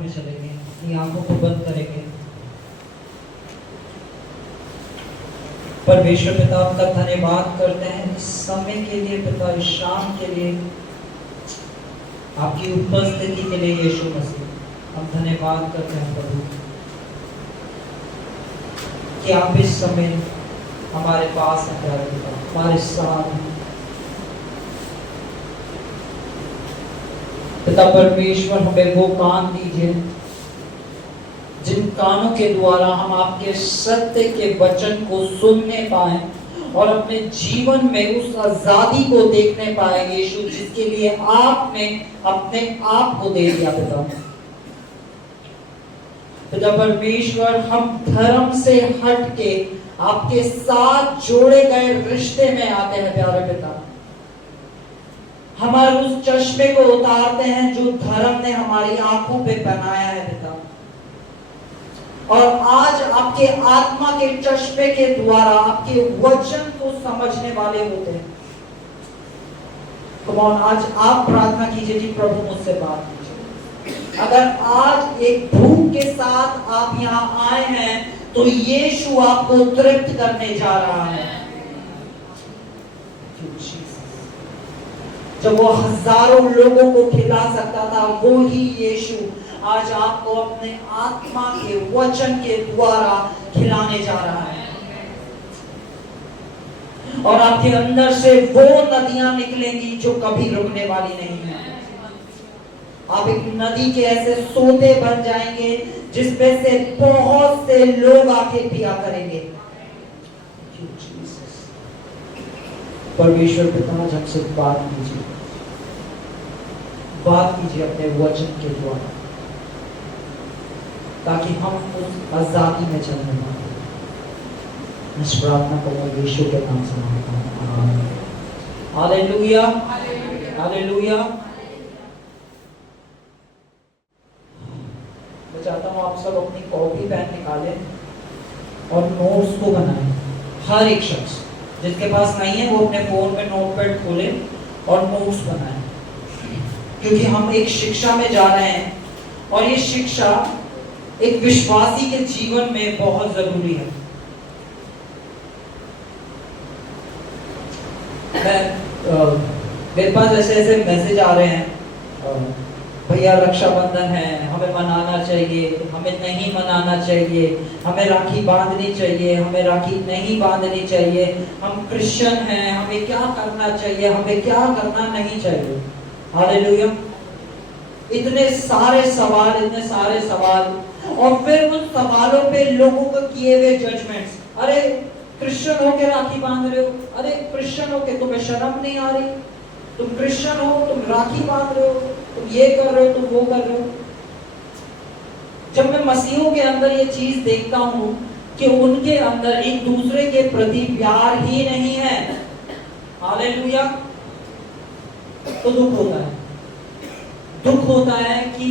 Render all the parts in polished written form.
में चलेंगे, अपनी आंखों को बंद करेंगे। परमेश्वर पिता आपका धन्यवाद करते हैं इस समय के लिए पिता, इस शाम के लिए, आपकी उपस्थिति के लिए यीशु मसीह हम धन्यवाद करते हैं प्रभु कि आप इस समय हमारे पास हैं प्यारे पिता, हमारे साथ हैं पिता। परमेश्वर हमें वो कान दीजिए जिन कानों के द्वारा हम आपके सत्य के वचन को सुनने पाए और अपने जीवन में उस आजादी को देखने पाए यीशु, जिसके लिए आपने अपने आप को दे दिया पिता। पिता परमेश्वर, हम धर्म से हट के आपके साथ जोड़े गए रिश्ते में आते हैं प्यारे पिता। हमारे उस चश्मे को उतारते हैं जो धर्म ने हमारी आंखों पे बनाया है पिता, और आज आपके आत्मा के चश्मे के द्वारा आपके वचन को समझने वाले होते हैं। कमॉन, आज आप प्रार्थना कीजिए कि प्रभु मुझसे बात कीजिए। अगर आज एक भूख के साथ आप यहाँ आए हैं तो यीशु आपको तृप्त करने जा रहा है। जब वो हजारों लोगों को खिला सकता था, वो ही यीशु आज आपको अपने आत्मा के वचन के द्वारा खिलाने जा रहा है। और आपके अंदर से वो नदियां निकलेंगी जो कभी रुकने वाली नहीं है। आप एक नदी के ऐसे सोते बन जाएंगे जिसमें से बहुत से लोग आके पिया करेंगे। परमेश्वर पिता, आज हमसे बात कीजिए अपने वचन के द्वारा, ताकि हम उस आजादी में चलने पाए। इस प्रार्थना को मैं यीशु के नाम से मांगता हूं। Hallelujah, hallelujah. मैं चाहता हूं आप सब अपनी कॉपी पेन निकालें और नोट्स को बनाएं। हर एक शख्स जिसके पास नहीं है वो अपने फोन में नोटपैड खोले और नोट्स बनाएं, क्योंकि हम एक शिक्षा में जा रहे हैं और ये शिक्षा एक विश्वासी के जीवन में बहुत जरूरी है। मेरे पास ऐसे ऐसे मैसेज आ रहे हैं, भैया रक्षाबंधन है, हमें मनाना चाहिए, हमें नहीं मनाना चाहिए, हमें राखी बांधनी चाहिए, हमें राखी नहीं बांधनी चाहिए, हम क्रिश्चियन हैं, हमें क्या करना चाहिए, हमें क्या करना नहीं चाहिए। हालेलुया। इतने सारे सवाल, और फिर उन सवालों पे लोगों को किए हुए जजमेंट्स। अरे क्रिश्चियन हो के राखी बांध रहे हो, अरे क्रिश्चियन हो के तुम्हें शर्म नहीं आ रही, तुम क्रिश्चियन हो, तुम राखी बांध रहे हो, तुम ये कर रहे हो, तुम वो कर रहे हो। जब मैं मसीहों के अंदर ये चीज देखता हूँ कि उनके अंदर एक दूसरे के प्रति प्यार ही नहीं है, हालेलुया, तो दुख होता है कि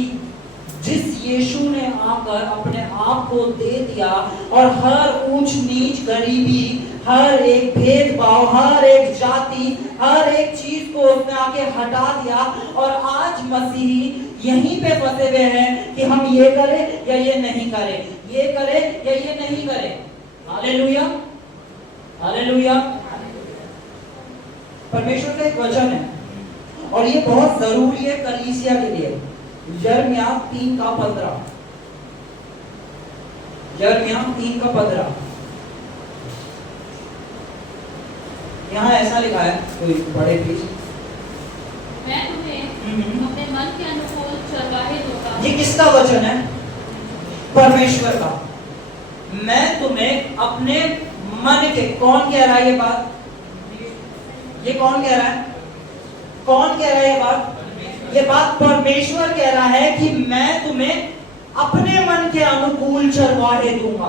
जिस यीशु ने आकर अपने आप को दे दिया और हर ऊंच नीच, गरीबी, हर एक भेदभाव, हर एक जाति, हर एक चीज को उसने आके हटा दिया, और आज मसीही यहीं पे फंसे हुए हैं कि हम ये करें या ये नहीं करें, ये करें या ये नहीं करें। Hallelujah, hallelujah. परमेश्वर का एक वचन है और ये बहुत जरूरी है कलीसिया के लिए। यिर्मयाह 3:15, यिर्मयाह 3:15। यहाँ ऐसा लिखा है, कोई बड़े प्लीज। मैं तुम्हें अपने मन के अनुकूल चरवाहे दूंगा। ये किसका वचन है? परमेश्वर का। मैं तुम्हें अपने मन के, कौन कह रहा है ये बात? ये कौन कह रहा है? कौन कह रहा है ये बात? ये बात परमेश्वर कह रहा है कि मैं तुम्हें अपने मन के अनुकूल चरवाहे दूंगा।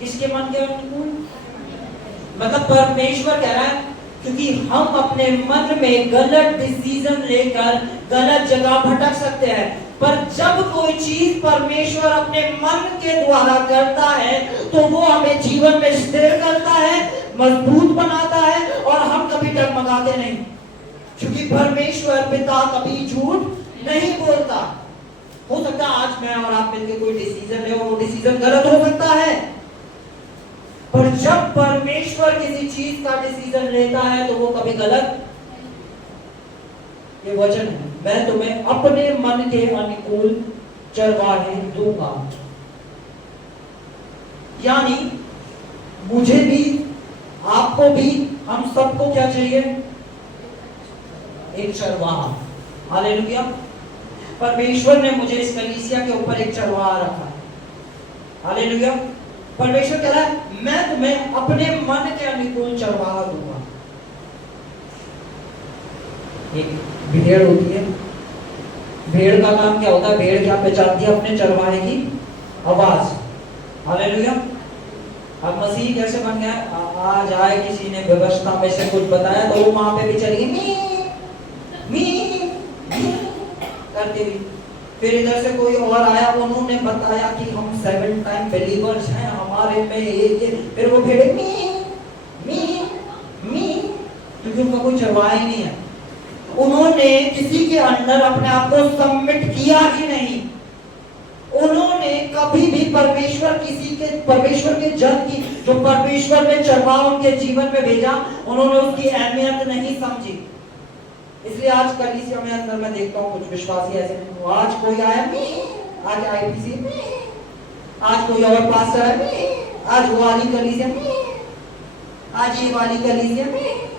किसके मन के अनुकूल? मतलब परमेश्वर कह रहा है, क्योंकि हम अपने मन में गलत डिसीजन लेकर गलत जगह भटक सकते हैं, पर जब कोई चीज परमेश्वर अपने मन के द्वारा करता है तो वो हमें जीवन में स्थिर करता है, मजबूत बनाता है, और हम कभी डगमगाते नहीं, क्योंकि परमेश्वर पिता कभी झूठ नहीं बोलता। हो सकता है आज मैं और आप मिलकर कोई डिसीजन ले और वो डिसीजन गलत हो सकता है, पर जब परमेश्वर किसी चीज का डिसीजन लेता है तो वो कभी गलत। ये वचन है, मैं तुम्हें अपने मन के अनुकूल चरवाहे दूंगा। यानी मुझे भी, आपको भी, हम सबको क्या चाहिए? एक चरवाहा। हालेलुया। परमेश्वर ने मुझे इस कलीसिया के ऊपर एक चरवाहा रखा है। हालेलुया। परमेश्वर कह रहा है मैं तुम्हें अपने मन के अनुकूल चरवाहा दूंगा। एक भेड़ होती है, भेड़ का काम क्या होता है? भेड़ क्या पहचानती है? अपने चरवाहे की आवाज। हालेलुया। अब मसीह कैसे बन गया? आज आए किसी ने व्यवस्था में से कुछ बताया तो वो वहां पे भी चली गई मी करती हुई। फिर इधर से कोई और आया, उन्होंने बताया कि हम 7 टाइम बिलीवर्स हैं, हमारे में ये, फिर वो भेड़े मी क्योंकि उनका कोई चरवाहा ही नहीं है। उन्होंने किसी के अंदर अपने आप को सबमिट किया ही नहीं। उन्होंने कभी भी परमेश्वर के जन की, जो परमेश्वर ने चरवाहा उनके जीवन में भेजा, उन्होंने उसकी अहमियत नहीं समझी। इसलिए आज कलीसिया में अंदर मैं देखता हूँ कुछ विश्वासी ऐसे, आज कोई आया, आज आईपीसी, आज कोई और पास्टर है, आज वो वाली कलीसिया में, आज ये वाली कलीसिया में,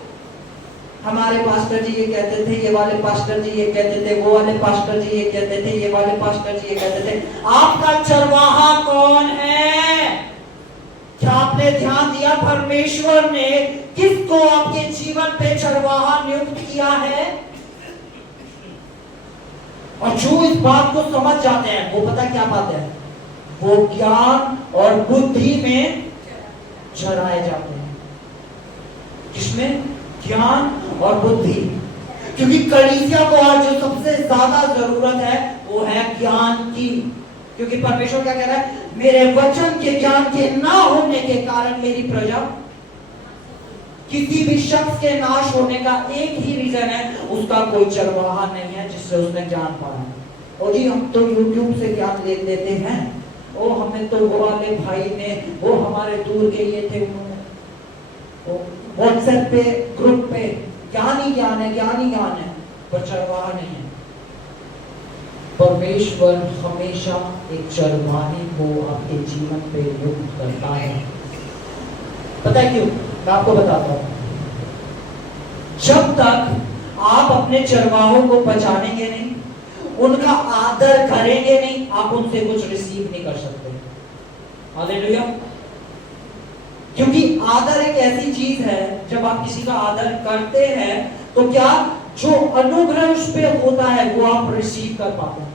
हमारे पास्टर जी ये कहते थे, ये वाले पास्टर जी ये कहते थे, वो वाले पास्टर जी ये कहते थे, ये वाले पास्टर जी ये कहते थे। आपका चरवाहा कौन है? क्या आपने ध्यान दिया परमेश्वर ने किसको आपके जीवन पे चरवाहा नियुक्त किया है? और जो इस बात को समझ जाते हैं वो पता क्या पाते हैं? वो ज्ञान और बुद्धि में चराए जाते हैं। किसमें? ज्ञान और बुद्धि। क्योंकि कलीसिया को आज जो सबसे ज्यादा जरूरत है वो है ज्ञान की। क्योंकि परमेश्वर क्या कह रहा है? मेरे वचन के ज्ञान के ना होने के कारण मेरी प्रजा, किसी भी शख्स के नाश होने का एक ही रीजन है, उसका कोई चरवाहा नहीं है जिससे उसने ज्ञान पाया। और जी हम तो YouTube से ज्ञान ले लेते हैं, ओ हमें तो वो वाले भाई ने, वो हमारे दूर के ये थे, व्हाट्सएप पे ग्रुप पे ज्ञान ही ज्ञान है, पर चरवाहा नहीं है। परमेश्वर हमेशा एक चरवाहे को आपके जीवन पे नियुक्त करता है। पता है क्यों? मैं आपको बताता हूं। जब तक आप अपने चरवाहों को पहचानेंगे नहीं, उनका आदर करेंगे नहीं, आप उनसे कुछ रिसीव नहीं कर सकते। हालेलुया। क्योंकि आदर एक ऐसी चीज है, जब आप किसी का आदर करते हैं तो क्या जो अनुग्रह उस पे होता है वो आप रिसीव कर पाते हैं।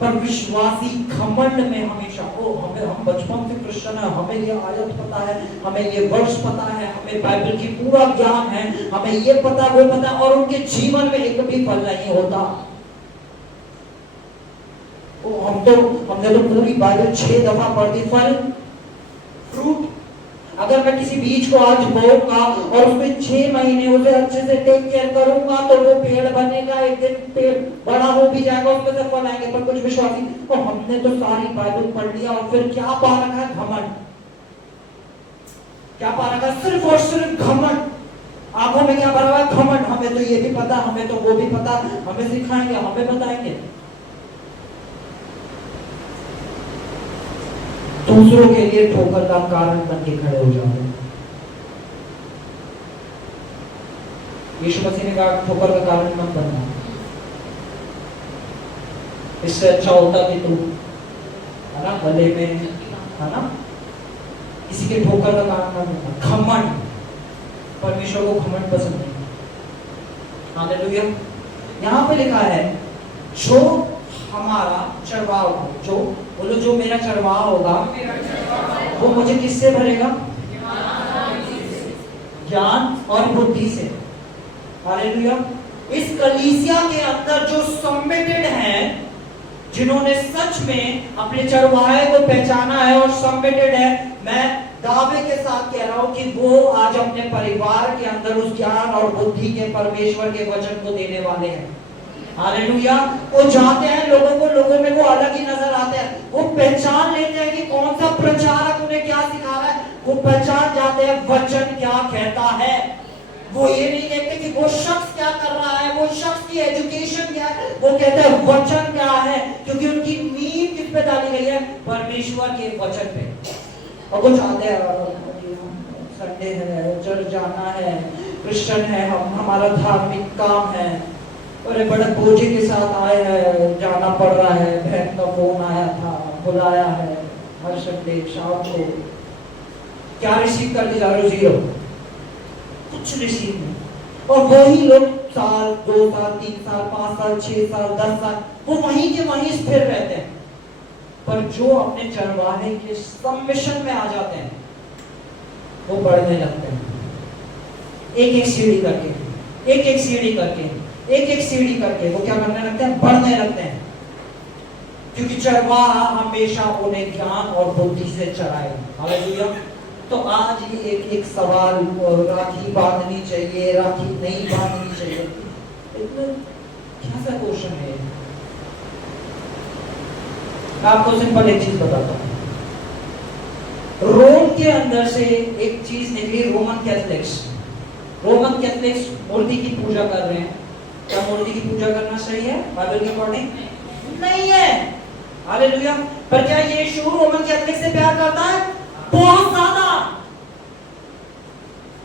पर विश्वासी घमंड में हमेशा, ओ हम बचपन से क्रिश्चियन है, हमें ये आयत पता है, हमें ये वर्ष पता है, हमें बाइबल की पूरा ज्ञान है, हमें ये पता वो पता, और उनके जीवन में एक भी फल नहीं होता। ओ हमने तो पूरी बाइबल 6 दफा पढ़ दी, फल फ्रूट। अगर मैं किसी बीज को आज बोऊंगा और उसमें 6 महीने उसे अच्छे से टेक केयर करूंगा तो वो पेड़ बनेगा, एक दिन पेड़ बड़ा हो भी जाएगा, उसमें से फल आएंगे। पर कुछ विश्वासी, तो हमने तो सारी बाइबल पढ़ लिया और फिर क्या पा रखा है? घमंड। क्या पा रखा है? सिर्फ और सिर्फ घमंड। आंखों में क्या भरा हुआ है? घमंड। हमें तो ये भी पता, हमें तो वो भी पता, हमें सिखाएंगे, हमें बताएंगे। दूसरों के लिए ठोकर का कारण बन के खड़े हो जाते हैं। यीशु मसीह ने कहा ठोकर का कारण मत बनना। इससे अच्छा होता कि तू, है ना, गले में, है ना, किसी के ठोकर का कारण मत बनना। घमंड, परमेश्वर को घमंड पसंद नहीं। हालेलुया। यहाँ पे लिखा है जो हमारा चरवाहा होगा, जो बोलो, जो मेरा चरवाहा होगा वो मुझे किससे भरेगा? ज्ञान और बुद्धि से। हालेलुया। इस कलीसिया के अंदर जो सबमिटेड हैं, जिन्होंने सच में अपने चरवाहे को पहचाना है और सबमिटेड है, मैं दावे के साथ कह रहा हूं कि वो आज अपने परिवार के अंदर उस ज्ञान और बुद्धि के परमेश्वर के वचन को देने वाले हैं। हालेलुया। वो जानते हैं लोगों में वो अलग ही नजर आते हैं। वो पहचान लेते हैं कि कौन सा प्रचारक उन्हें क्या सिखा रहा है। वो पहचान जाते हैं वचन क्या कहता है। वो ये नहीं कहते कि वो शख्स क्या कर रहा है, वो शख्स की एजुकेशन क्या है, वो कहते हैं वचन क्या है, क्योंकि उनकी नींव किस पे डाली गई है, परमेश्वर के वचन पे। और वो चाहते हैं संडे है, चर्च जाना है, क्रिश्चियन है, हम हमारा धार्मिक काम है, और बड़े बोझे के साथ आए हैं, जाना पड़ रहा है, बहन का फोन आया था, बुलाया है हर संडे शाम को। क्या रिसीव करके जा रहे हो? जीरो, कुछ रिसीव नहीं। और वही लोग साल 2 साल 3 साल 5 साल 6 साल 10 साल वो वहीं के वहीं स्थिर रहते हैं। पर जो अपने चरवाहे के सबमिशन में आ जाते हैं वो बढ़ने लगते हैं, एक एक सीढ़ी करके, एक एक सीढ़ी करके, एक एक सीढ़ी करके वो क्या करने लगते हैं? बढ़ने लगते हैं। क्योंकि चरवाहा हमेशा उन्हें ज्ञान और बुद्धि से चराएगा। हालेलुया। तो आज ये एक सवाल, राखी बांधनी चाहिए, राखी नहीं बांधनी चाहिए, क्या सा क्वेश्चन है? मैं आपको सिंपल एक चीज बताता हूँ। रोम के अंदर से एक चीज निकली, रोमन कैथलिक्स। रोमन कैथलिक्स मूर्ति की पूजा कर रहे हैं। क्या मूर्ति की पूजा करना सही है बाइबल के अकॉर्डिंग? नहीं है। हालेलुया। पर क्या यीशु रोमन कैथलिक से प्यार करता है? बहुत ज्यादा।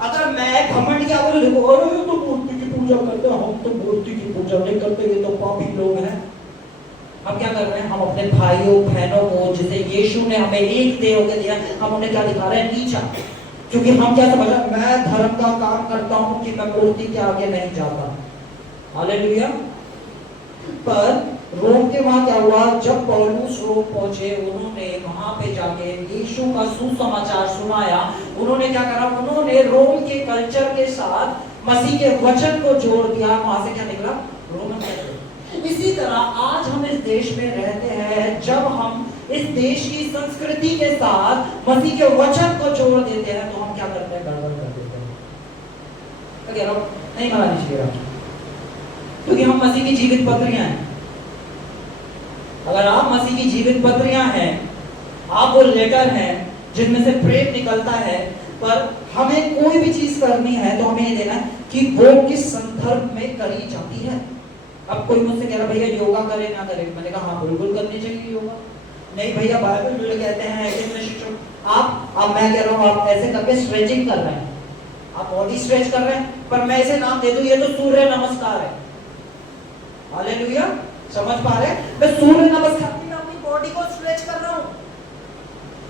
अगर मैं घमंड किया बोले देखो अरे तो मूर्ति की पूजा करते हैं, हम तो मूर्ति की पूजा नहीं करते, ये तो पापी लोग हैं। हम क्या कर रहे हैं? हम अपने भाइयों बहनों को, जिसे यीशु ने हमें एक देह होकर दिया, हम उन्हें क्या दिखा रहे हैं? नीचा। क्योंकि हम क्या समझ रहे हैं? मैं धर्म का काम करता हूं कि मैं मूर्ति के आगे नहीं जाता। हालेलुया। पर रोम के वहां क्या हुआ? जब पौलुस रोम पहुंचे, उन्होंने वहां पे जाके यीशु का सुसमाचार सुनाया। उन्होंने क्या करा? उन्होंने रोम के कल्चर के साथ मसीह के वचन को जोड़ दिया। वहां से क्या निकला? Roman Catholic. इसी तरह आज हम इस देश में रहते हैं। जब हम इस देश की संस्कृति के साथ मसीह के वचन को जोड़ देते हैं तो हम क्या करते हैं? गड़बड़ कर देते हैं। क्या कह रहा हूं? नहीं मनानी चाहिए राखी, क्योंकि हम मसीह की जीवित पत्रियां हैं। अगर आप मसीह की जीवित पत्रियां हैं, आप वो लेटर हैं जिनमें से प्रेम निकलता है, पर हमें कोई भी चीज करनी है तो हमें ये देना है कि वो किस संदर्भ में करी जाती है। अब कोई मुझसे कह रहा भैया योगा करे ना करे, मैंने कहा हाँ बिल्कुल करनी चाहिए योगा। नहीं भैया बाइबल में कहते हैं आप मैं कह रहा हूँ आप ऐसे करके स्ट्रेचिंग कर रहे हैं, आप बॉडी स्ट्रेच कर रहे हैं, पर मैं इसे नाम दे दूं ये तो सूर्य नमस्कार है। हालेलुया। समझ पा रहे? मैं सूर्य नमस्कार में अपनी बॉडी को स्ट्रेच कर रहा हूँ।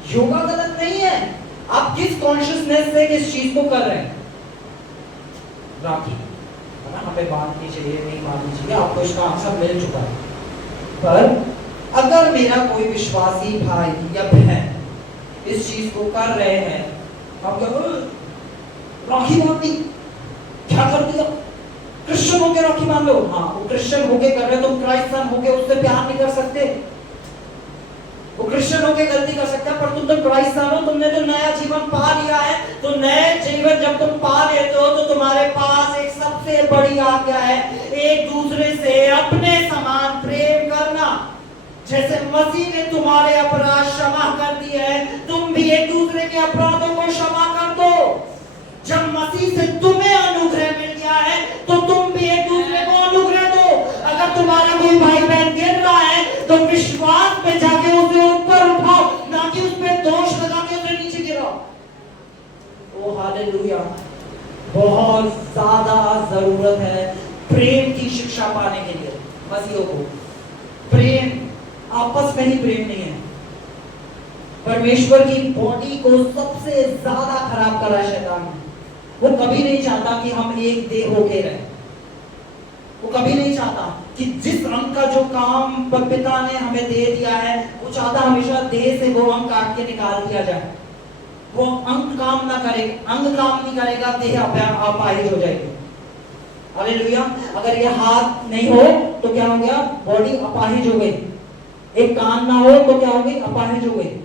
योगा गलत नहीं है। आप किस कॉन्शियसनेस से किस चीज को कर रहे हैं? राखी हमें बांधनी चाहिए नहीं बांधनी चाहिए, आपको इसका आंसर मिल चुका है। पर अगर मेरा कोई विश्वासी भाई या बहन इस चीज को कर रहे हैं, आप क्या राखी बांधनी क्या कर दिया? क्रिश्चियन होके राखी बांध लो। हाँ वो क्रिश्चियन होके कर रहे, तुम क्राइस्ट सन होके उससे प्यार नहीं कर सकते। वो क्रिश्चियन होके गलती कर सकता है, पर तुम तो क्राइस्ट सन हो, तुमने तो नया जीवन पा लिया है। तो नए जीवन जब तुम पा लेते हो तो तुम्हारे पास एक सबसे बड़ी आज्ञा है, एक दूसरे से अपने समान प्रेम करना। जैसे मसीह ने तुम्हारे अपराध क्षमा कर दिए हैं, तुम भी एक दूसरे के अपराधों को क्षमा कर दो। जब मसीह से तुम्हें अनुग्रह मिल गया है तो तुम भी एक दूसरे को अनुग्रह दो। अगर तुम्हारा कोई भाई बहन गिर रहा है तो विश्वास पे जाके उसे ऊपर उठाओ, ना कि उस पे दोष लगा के उसे नीचे गिराओ। ओ हालेलुया। बहुत ज्यादा जरूरत है प्रेम की शिक्षा पाने के लिए मसीहों को। प्रेम, आपस में ही प्रेम नहीं है। परमेश्वर की बॉडी को सबसे ज्यादा खराब करा है शैतान ने। वो कभी नहीं चाहता कि हम एक देह होके रहें। वो कभी नहीं चाहता कि जिस अंग का जो काम पिता ने हमें दे दिया है, वो चाहता हमेशा देह से वो अंग काट के निकाल दिया जाए। वो अंग काम ना करे, अंग काम नहीं करेगा, देह अपाहिज हो जाएगी। हालेलुया। अगर ये हाथ नहीं हो तो क्या हो गया? बॉडी अपाहिज हो गई। एक कान ना हो तो क्या हो गई? अपाहिज हो गई।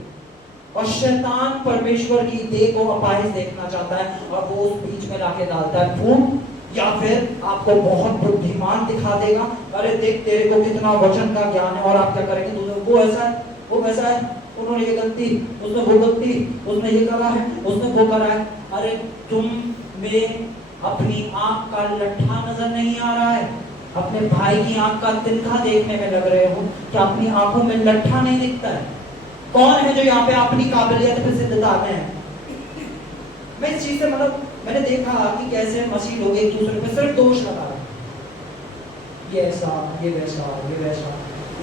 और शैतान परमेश्वर की देह को अपाहिज देखना चाहता है और वो उस बीच में लाके डालता है फूट या फिर आपको बहुत बुद्धिमान दिखा देगा, अरे देख तेरे को कितना वचन का ज्ञान है, और आप क्या करेंगे, वो ऐसा है, वो वैसा है, उन्होंने ये गलती, उसने वो गलती, उसने ये करा है, उसने वो करा है। अरे तुम में अपनी आंख का लट्ठा नजर नहीं आ रहा है, अपने भाई की आंख का तिनका देखने में लग रहे हो, क्या अपनी आंखों में लट्ठा नहीं दिखता है? कौन है जो यहाँ पे अपनी काबिलियत पे सिद्धता में है? मैं इस चीज से मतलब मैंने देखा कि कैसे मसीह लोग एक दूसरे पे सिर्फ दोष लगा रहे हैं, ये ऐसा, ये वैसा, ये वैसा,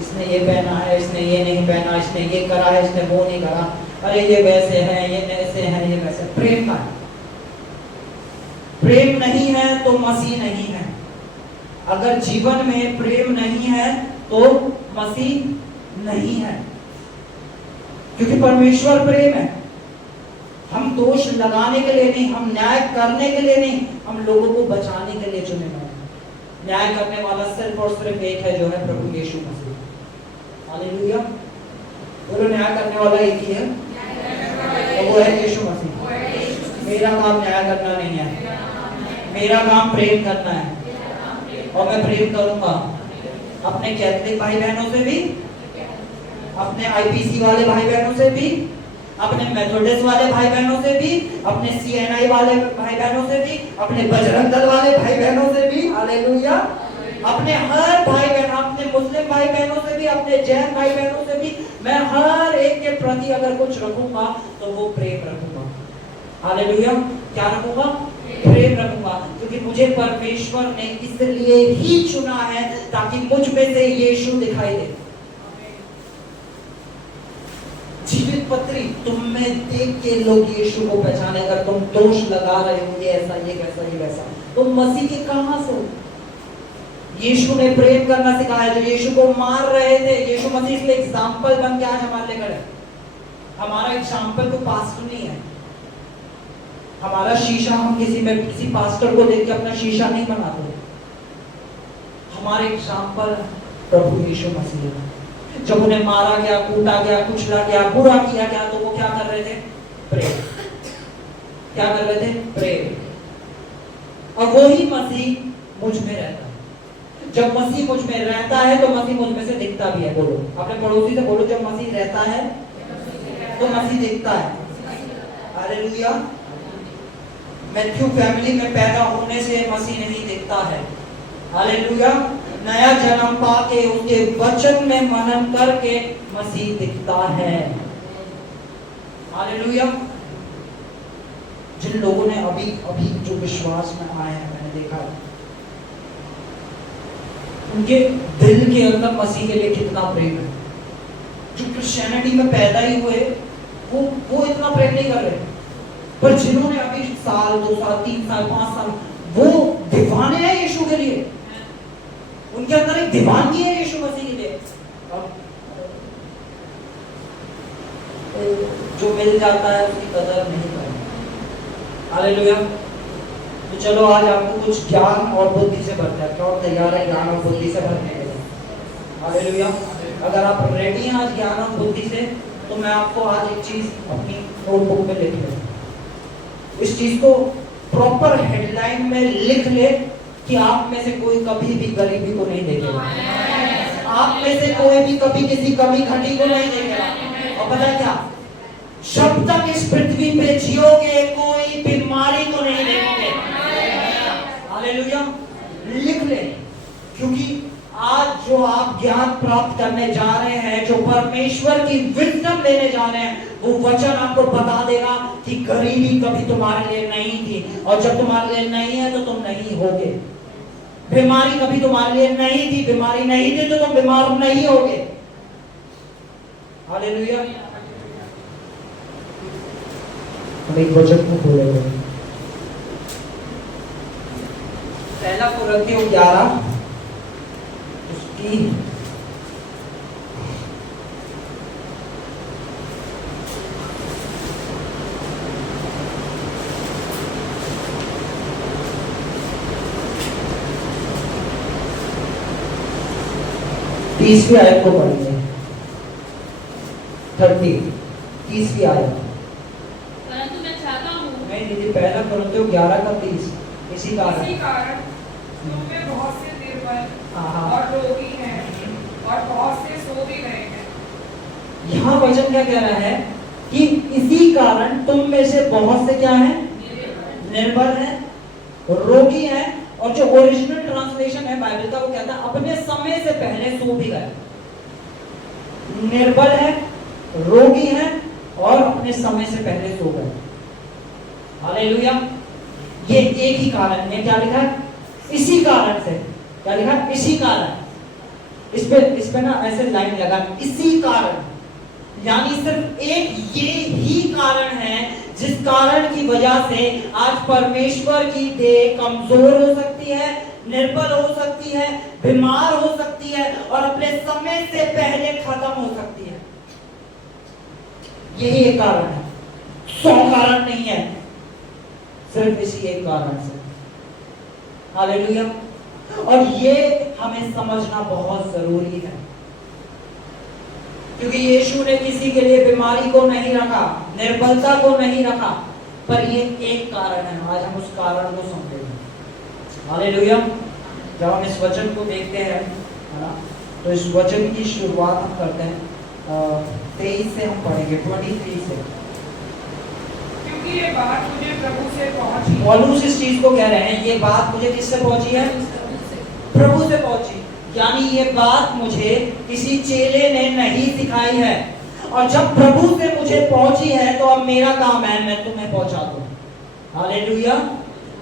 इसने ये पहना है, इसने ये नहीं पहना, इसने ये करा है, इसने वो नहीं करा, अरे ये वैसे है, ये ऐसे है, ये वैसे। प्रेम का है, प्रेम नहीं है तो मसीह नहीं है। अगर जीवन में प्रेम नहीं है तो मसीह नहीं है, क्योंकि परमेश्वर प्रेम है। हम दोष लगाने के लिए नहीं, हम न्याय करने के लिए नहीं, हम लोगों को बचाने के लिए चुने गए हैं। न्याय करने वाला सिर्फ और सिर्फ एक है, जो है प्रभु यीशु मसीह। हालेलुया। बोलो, न्याय करने वाला एक ही है, तो वो है यीशु मसीह। मेरा काम न्याय करना नहीं है, मेरा काम प्रेम करना है, और मैं प्रेम करूंगा अपने कैथोलिक भाई बहनों से भी, अपने आईपीसी वाले भाई बहनों से भी, अपने मेथोडिस्ट वाले भाई बहनों से भी, अपने सीएनआई वाले भाई बहनों से भी, अपने बजरंग दल वाले भाई बहनों से भी, हालेलुया, अपने हर भाई बहन, अपने मुस्लिम भाई बहनों से भी, अपने जैन भाई बहनों से भी, मैं हर एक के प्रति अगर कुछ रखूंगा तो वो प्रेम रखूंगा। हालेलुया। क्या रखूंगा? प्रेम रखूंगा, क्योंकि मुझे परमेश्वर ने इसलिए ही चुना है ताकि मुझ में से यीशु दिखाई दे। जीवित पत्री तुम में देख के लोग यीशु को पहचाने। अगर तुम दोष लगा रहे हो, ये ऐसा, ये कैसा, ये वैसा, तुम मसीह के कहां से हो? यीशु ने प्रेम करना सिखाया। जो यीशु को मार रहे थे, यीशु मसीह इसलिए एग्जाम्पल बन के आज हमारे लिए खड़े। हमारा एग्जाम्पल तो पास्टर नहीं है, हमारा शीशा, हम किसी पास्टर को देख के अपना शीशा नहीं बनाते। हमारे एग्जाम्पल प्रभु यीशु मसीह है। जब उन्हें मारा गया, कूटा गया, कुचला गया, बुरा किया गया, तो वो क्या कर रहे थे? प्रेम। क्या कर रहे थे? प्रेम। और वही मसीह मुझ में रहता है। जब मसीह मुझ में रहता है तो मसीह मुझ में से दिखता भी है। बोलो, अपने पड़ोसी से बोलो, जब मसीह रहता है तो मसीह दिखता है। हालेलुया। मैथ्यू फैमिली में पैदा होने से मसीह नहीं दिखता है। हालेलुया। नया जन्म पाके उसके वचन में मनन करके मसीह दिखता है। हालेलुया। जिन लोगों ने अभी जो विश्वास में आए हैं, मैंने देखा है उनके दिल के अंदर मसीह के लिए कितना प्रेम है। जो क्रिश्चियनिटी में पैदा ही हुए वो इतना प्रेम नहीं कर रहे, पर जिन्होंने अभी साल, 2 साल, 3 साल, 5 साल, वो दीवाने हैं यीशु के लिए। उनके अंदर एक दीवानगी है यीशु मसीह के लिए। जो मिल जाता है उसकी कदर नहीं करता। हालेलुया। तो चलो आज आपको कुछ ज्ञान और बुद्धि से भरते हैं। कौन तैयार है ज्ञान और बुद्धि से भरने के लिए? हालेलुया। अगर आप रेडी हैं आज ज्ञान और बुद्धि से, तो मैं आपको आज एक चीज अपनी नोटबुक में लिख ले। इस चीज को प्रॉपर हेडलाइन में लिख ले कि आप में से कोई कभी भी गरीबी को नहीं देखेगा, आप में से कोई भी कभी किसी कमी घटी को नहीं देखेगा। और पता क्या, जब तक इस पृथ्वी पे जियोगे कोई बीमारी को नहीं देखोगे। हालेलुया। लिख ले, क्योंकि आज जो आप ज्ञान प्राप्त करने जा रहे हैं, जो परमेश्वर की विजडम लेने जा रहे हैं, वो वचन आपको बता देगा कि गरीबी कभी तुम्हारे लिए नहीं थी, और जब तुम्हारे लिए नहीं है तो तुम नहीं होगे। बीमारी कभी तुम्हारे लिए नहीं थी, बीमारी नहीं थी तो तुम बीमार नहीं होगे। हालेलुया। हम एक वचन को बोलेंगे, पहला कुरिन्थियों 11 उसकी 30वीं आयत को पढ़ेंगे। 30वीं आयत। परंतु मैं चाहता हूँ, नहीं दीदी, पहला कुरिन्थियों 11 का 30। इसी कारण तुम में बहुत से निर्बल हाँ। और रोगी हैं और बहुत से सो भी गए हैं। यहाँ वचन क्या कह रहा है कि इसी कारण तुम में से बहुत से क्या हैं? निर्बल हैं, रोगी हैं, और जो ओरिजिनल ट्रांसलेशन है बाइबल का वो कहता है अपने समय से पहले सो भी गए। निर्बल है, रोगी है और अपने समय से पहले सो गए। हालेलुया। ये एक ही कारण है। क्या लिखा है? इसी कारण से। क्या लिखा है? इसी कारण। इस पे ना ऐसे लाइन लगा, इसी कारण, यानी सिर्फ एक ये ही कारण है जिस कारण की वजह से आज परमेश्वर की देह कमजोर हो सकती है, निर्बल हो सकती है, बीमार हो सकती है और अपने समय से पहले खत्म हो सकती है। यही एक कारण है, 100 कारण नहीं है, सिर्फ इसी एक कारण से। हालेलुया। और ये हमें समझना बहुत जरूरी है, क्योंकि यीशु ने किसी के लिए बीमारी को नहीं रखा, निर्बलता को नहीं रखा, पर ये एक कारण है। आज हम उस कारण को समझेंगे। हालेलुया। जब हम इस वचन को देखते हैं, है ना, तो इस वचन की शुरुआत हम करते हैं 23 से हम पढ़ेंगे, 23 से। क्योंकि ये बात मुझे प्रभु से पहुंची। पौलुस इस चीज को कह रहे हैं, ये बात मुझे किससे पहुंची है? प्रभु से पहुंची। यानी ये बात मुझे किसी चेले ने नहीं सिखाई है, और जब प्रभु से मुझे पहुंची है तो अब मेरा काम है मैं तुम्हें पहुंचा दूं। हालेलुया।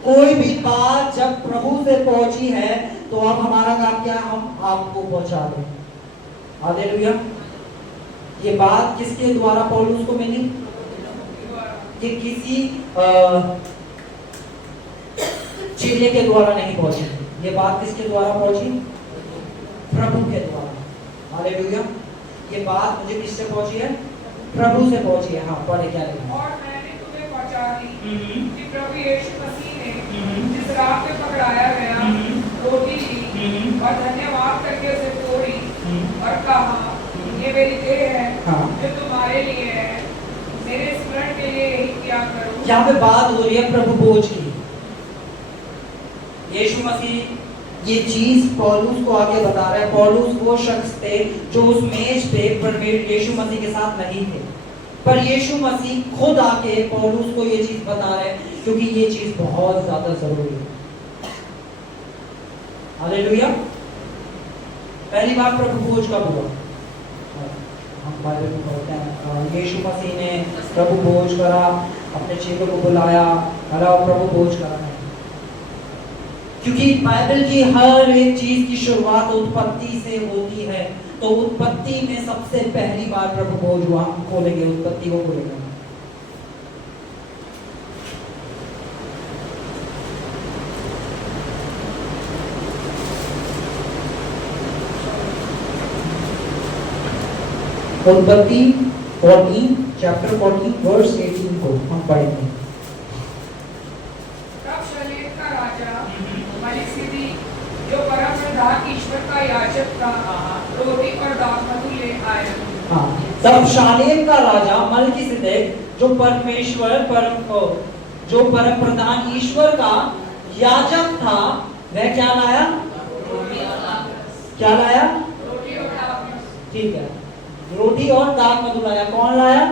कोई भी बात जब प्रभु से पहुंची है तो अब हमारा काम क्या है? हम आपको पहुंचा दें। हालेलुया। ये बात किसके द्वारा पौलुस को मिली? कि किसी चेले के द्वारा नहीं पहुंची। ये बात किसके द्वारा पहुंची? प्रभु के द्वारा। हालेलुया। ये बात मुझे किससे पहुंची है? प्रभु से पहुंची है। हाँ, पढ़े क्या लिखा? और मैंने तुम्हें पहुंचा दी कि प्रभु यीशु मसीह ने जिस रात में पकड़ाया गया रोटी ली और धन्यवाद करके उसे तोड़ी और कहा, ये मेरी देह है जो तुम्हारे लिए है, मेरे स्मरण के लिए यही किया करो। यहाँ पे बात हो रही है प्रभु भोज की। यीशु मसीह ये चीज पौलुस को आगे बता रहा है। पौलुस वो शख्स थे जो उस मेज पे परमेश्वर यीशु मसीह के साथ नहीं थे, पर यीशु मसीह खुद आके पौलुस को ये चीज बता रहे हैं, क्योंकि ये चीज बहुत ज्यादा जरूरी है। हालेलुया। पहली बार प्रभु भोज कब हुआ? हम बाइबल में पढ़ते हैं, यीशु मसीह ने प्रभु भोज करा, अपने चेलों को बुलाया, प्रभु भोज करा है। क्योंकि बाइबल की हर एक चीज की शुरुआत उत्पत्ति से होती है, तो उत्पत्ति में सबसे पहली बार प्रभु भोज हुआ। हम खोलेंगे, उत्पत्ति को खोलेंगे। उत्पत्ति 40 चैप्टर 40 वर्स 18 को हम पढ़ेंगे। तब शलेम का राजा मलिकिसिदक, जो परम प्रधान ईश्वर का याजक था, रोटी और दाखमधु ले आया। हाँ, तब शालेम का राजा मलिकिसिदक, जो परम प्रधान ईश्वर का याजक था, वह क्या लाया? क्या लाया? रोटी और दाखमधु। ठीक है, रोटी और दाखमधु लाया। कौन लाया?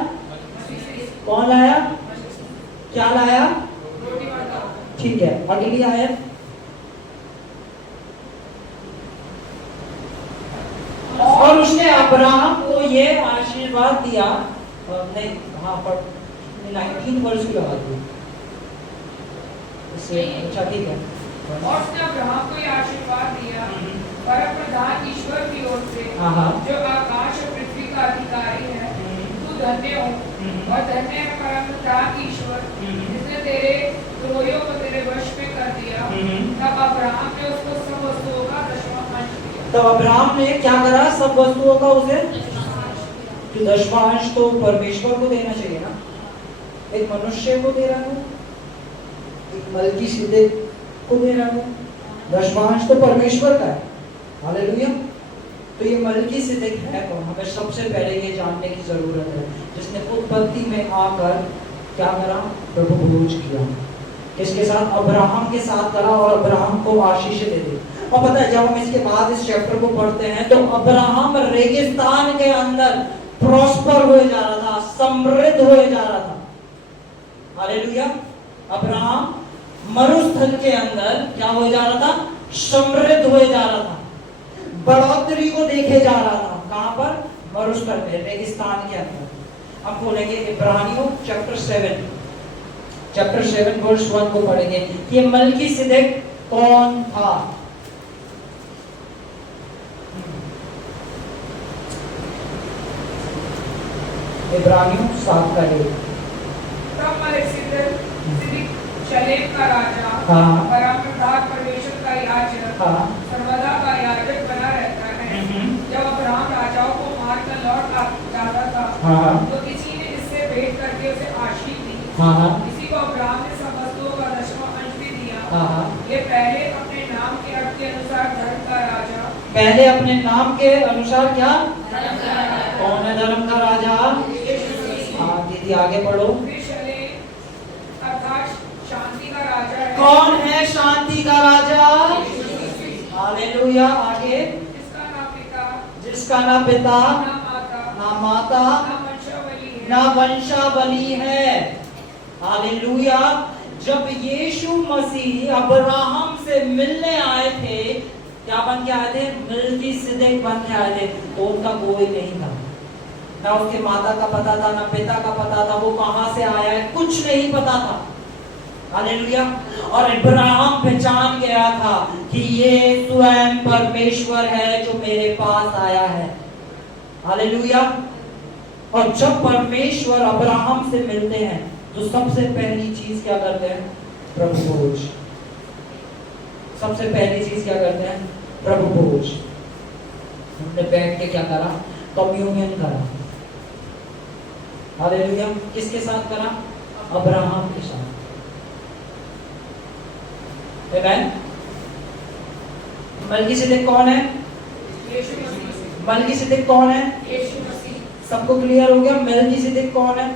कौन लाया? क्या लाया? रोटी और दाखमधु। ठीक है, अगली आयत। और उसने अब्राहम को ये आशीर्वाद दिया, नहीं, हाँ, पर 19 वर्ष की लगा दी इससे। अच्छा, ठीक है। और उसने अब्राहम को यह आशीर्वाद दिया, परम प्रधान ईश्वर की ओर से, हाँ। जो आकाश और पृथ्वी का अधिकारी है, तू धन्य हो और धन्य है परम प्रधान ईश्वर, जिसने तेरे द्रोहियों को तेरे वश में कर दिया। तब अब्राहम ने उसको सब वस्तुओं का दशवां अंश दिया। तब अब्राहम ने क्या करा? सब वस्तुओं का उसे दशवां अंश तो परमेश्वर को देना चाहिए ना, एक मनुष्य को दे रहा है, एक मलिकिसिदक को दे रहा है। दशवां अंश तो परमेश्वर का है। हालेलुया। तो ये मलिकिसिदक है कौन? हमें सबसे पहले ये जानने की जरूरत है, जिसने उत्पत्ति में आकर क्या करा? प्रभु भोज किया। किसके साथ? अब्राहम के साथ करा और अब्राहम को आशीष दे दी। और पता है जब हम इसके बाद इस चैप्टर को पढ़ते हैं तो अब्राहम रेगिस्तान के अंदर प्रॉस्पर हुए जा रहा था, समृद्ध हुए जा रहा था। हालेलुया। अब्राहम मरुस्थल के अंदर क्या हो जा रहा था? समृद्ध हुए जा रहा था, बढ़ोतरी को देखे जा रहा था। कहां पर? मरुस्थल में, रेगिस्तान के अंदर। अब बोलेंगे इब्रानियों चैप्टर 7 वर्स 1 को पढ़ेंगे कि मल्कीसिदक कौन था। इब्रानियों 7 का 1। तब मलिकिसिदक शलेम का राजा, हाँ। परमप्रधान परमेश्वर का याजक, हाँ। सर्वदा का याजक बना रहता है। जब अब्राहम राजाओं को मारकर लौट जाता था, हाँ। तो किसी ने इससे भेंट करके उसे आशीष दी। हाँ। इसी को अब्राहम ने सब वस्तुओं का 10वां अंश भी दिया। हाँ। ये पहले अपने नाम के अर्थ के अनुसार धर्म का राजा, पहले अपने नाम के अनुसार क्या? धर्म का राजा। कौन है धर्म का राजा? हाँ दीदी आगे पढ़ो। फिर शलेम अर्थात शांति का राजा है। कौन है शांति का राजा? हालेलुया। आगे। जिसका ना पिता ना माता ना वंशावली है। हालेलुया। जब यीशु मसीह अब्राहम से मिलने आए थे, क्या बन के आए थे? मल्कीसिदक बन के आए थे। तो उनका कोई नहीं था, ना उसके माता का पता था, ना पिता का पता था, वो कहां से आया है कुछ नहीं पता था। हालेलुया। और इब्राहिम पहचान गया था कि ये स्वयं परमेश्वर है जो मेरे पास आया है। हालेलुया। और जब परमेश्वर अब्राहम से मिलते हैं तो सबसे पहली चीज क्या करते हैं? प्रभु भोज। सबसे पहली चीज क्या करते हैं? प्रभु भोज। हमने बैठ के क्या करा? कम्युनियन करा। हालेलुया। किसके साथ करा? अब्राहम के साथ। आमेन। मल्कीसिदक कौन है? यीशु मसीह। मल्कीसिदक कौन है? यीशु मसीह। सबको क्लियर हो गया मल्कीसिदक कौन है?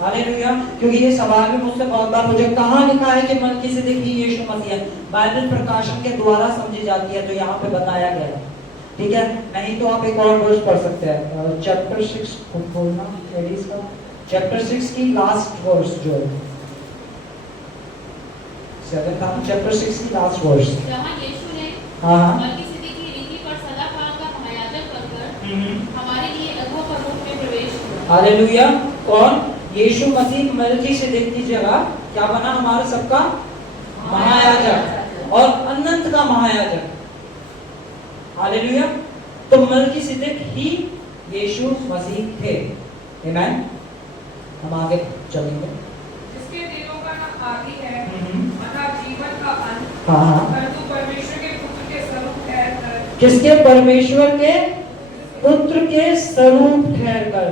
हालेलुया। क्योंकि ये सवाल भी मुझसे बहुत बार मुझे कहाँ लिखा है कि मल्कीसिदक ही यीशु मसीह है। बाइबल प्रकाशन के द्वारा समझी जाती है, तो यहाँ पे बताया गया है। ठीक है, नहीं तो आप एक और वर्स पढ़ सकते हैं। चैप्टर 6 खोलना लेडीज का, चैप्टर 6 की लास्ट वर्स जो है 7 था, चैप्टर 6 की लास्ट वर्स। जहाँ यीशु ने हाँ। मल्कीसिदक की रीति पर सदाकाल का महायाजक बनकर हमारे लिए अगुआ के रूप में प्रवेश किया। हालेलुया। कौन? यीशु मसीह मल्कीसिदक की जगह क्या बना? हमारा सबका महायाजक और अनंत का महायाजक। हालेलुया। तो मल्कीसिदक ही यीशु मसीह थे। आमेन। हम आगे चलेंगे। जिसके दिनों का ना आदि है, ना जीवन का अंत, हाँ। परंतु परमेश्वर के पुत्र के स्वरूप ठहरकर। किसके? परमेश्वर के पुत्र के स्वरूप ठहरकर।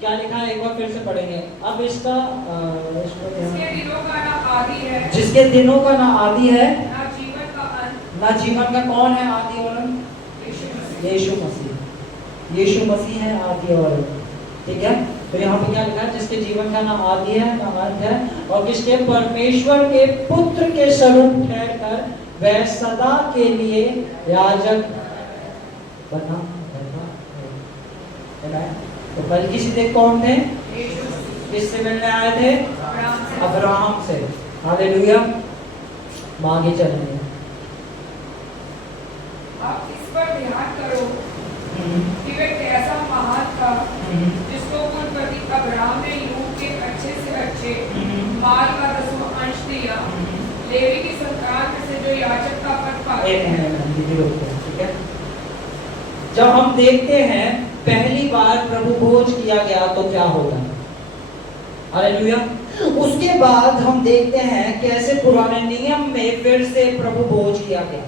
क्या लिखा है? एक बार फिर से पढ़ेंगे। अब इसका जिसके दिनों का ना आदि है, जिसके दिनों का ना आदि है ना जीवन का अंत, ना जीवन का। कौन है आदि और अंत? यीशु मसीह। यीशु मसीह है आदि और अंत। ठीक है, तो यहाँ पे क्या लिखा है? जिसके जीवन का ना आदि है ना अंत है, और किसके? परमेश्वर के पुत्र के स्वरूप ठहरकर वह सदा के लिए याजक बना। तो मल्कीसिदक कौन थे? किससे मिलने आए थे? अब्राहम से। हालेलुया। आगे चलेंगे। आप इस पर ध्यान करो कि वह कैसा महान था, जिसको कुलपति अब्राहम ने यूं के अच्छे से अच्छे माल का 10वां अंश दिया, लेवी की संतान में से जो याजक का पद पाते हैं। ठीक है, जब हम देखते हैं पहली बार प्रभु भोज किया गया तो क्या होगा? हालेलुया। उसके बाद हम देखते हैं कैसे पुराने नियम में फिर से प्रभु भोज किया गया।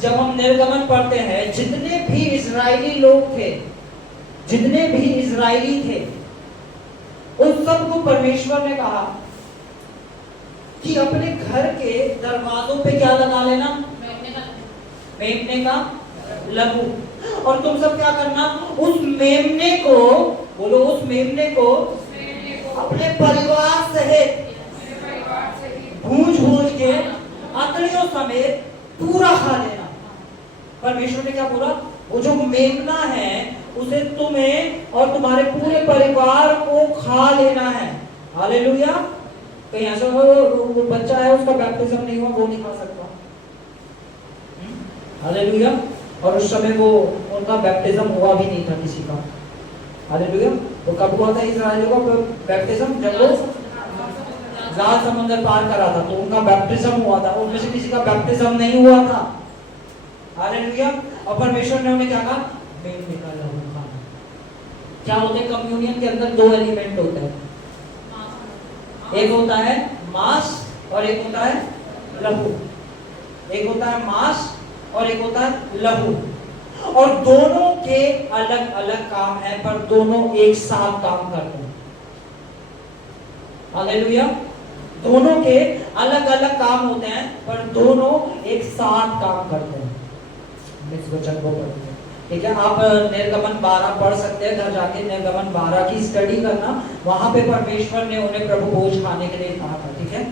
जब हम निर्गमन पढ़ते हैं, जितने भी इजरायली लोग थे, जितने भी इजरायली थे, उन सबको परमेश्वर ने कहा कि अपने घर के दरवाजों पे क्या लगा लेना? मेमने का लहू। और तुम सब क्या करना? उस मेमने को, बोलो उस मेमने को अपने परिवार सहित उंगलियों समेत पूरा खा लेना। परमेश्वर ने क्या बोला? वो जो मेमना है उसे तुम्हें और तुम्हारे पूरे परिवार को खा लेना है। हालेलुया। कहीं ऐसा वो बच्चा है उसका बैप्टिज्म नहीं हुआ, वो नहीं खा सकता। हालेलुया। और उस समय वो उनका बैप्टिज्म हुआ भी नहीं था किसी का। हालेलुया। तो कब हुआ था इस्राएलियों का बैप्टिज्म? जब वो लाल समुद्र पार करा था तो उनका बैप्टिज्म हुआ था। उनमें से किसी का बैप्टिज्म नहीं हुआ था। हालेलुया। और परमेश्वर ने उन्हें क्या कहा? मेमने का लहू खाना। क्या होते हैं? कम्युनियन के अंदर दो एलिमेंट होते हैं, एक होता है मांस और एक होता है लहू। एक होता है मांस और एक होता है लहू, और दोनों के अलग अलग काम है पर दोनों एक साथ काम करते हैं। हालेलुया। दोनों के अलग अलग काम होते हैं पर दोनों एक साथ काम करते हैं। इस वचन को पढ़ते हैं, ठीक है। आप निर्गमन 12 पढ़ सकते हैं, घर जाके निर्गमन 12 की स्टडी करना। वहां पे परमेश्वर ने उन्हें प्रभु भोज खाने के लिए कहा था, ठीक है।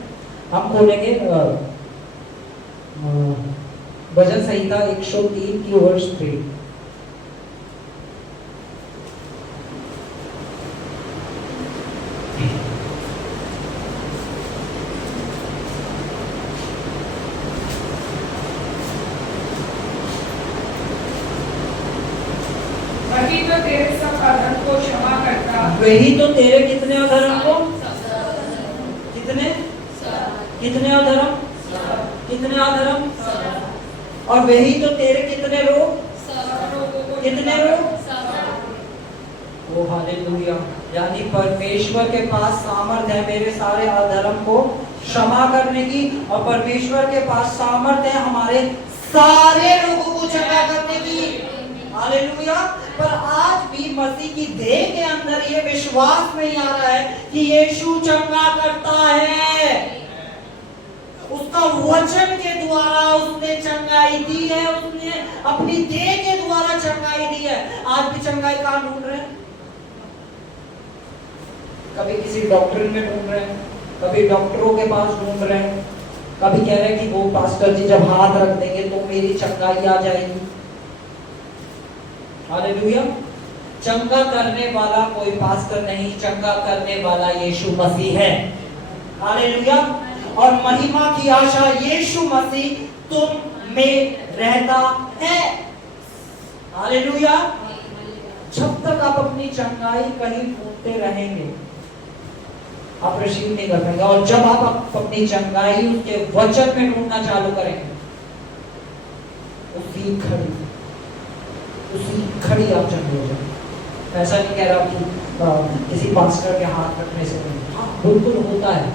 हम खोलेंगे भजन संहिता 103 की वर्ष 3। वही तो तेरे सब अधर्म को क्षमा करता, वही तो तेरे कितने अधर्म को, कितने कितने अधर्म, कितने अधर्म, और वही तो तेरे कितने रोग, कितने रोग। ओ हालेलुया। यानी परमेश्वर के पास सामर्थ है मेरे सारे अधर्म को क्षमा करने की, और परमेश्वर के पास सामर्थ है हमारे सारे रोगों को चंगा करने की। हालेलुया। पर आज भी मसीह की देह के अंदर ये विश्वास नहीं आ रहा है कि यीशु चंगा करता है। उसका वचन के द्वारा उसने चंगाई दी है, उसने अपनी देह के द्वारा चंगाई दी है। आज भी चंगाई कहाँ ढूंढ रहे हैं? कभी किसी डॉक्टर में ढूंढ रहे हैं, कभी डॉक्टरों के पास ढूंढ रहे हैं, कभी कह रहे हैं कि वो पास्टर जी जब हाथ रख देंगे तो मेरी चंगाई आ जाएगी। हालेलुया। चंगा करने वाला कोई पास्टर नहीं, चंगा करने वाला यीशु मसीह है। हालेलुया। और महिमा की आशा यीशु मसीह तुम में रहता है। हालेलुया। जब तक आप अपनी चंगाई कहीं ढूंढते रहेंगे आप रिसीव नहीं कर पाएंगे, और जब आप अपनी चंगाई उसके वचन में ढूंढना चालू करेंगे उसी खड़ी आप चंगे हो जाएंगे। ऐसा नहीं कह रहा कि किसी पास्टर के हाथ रखने से नहीं, हाँ बिल्कुल होता है।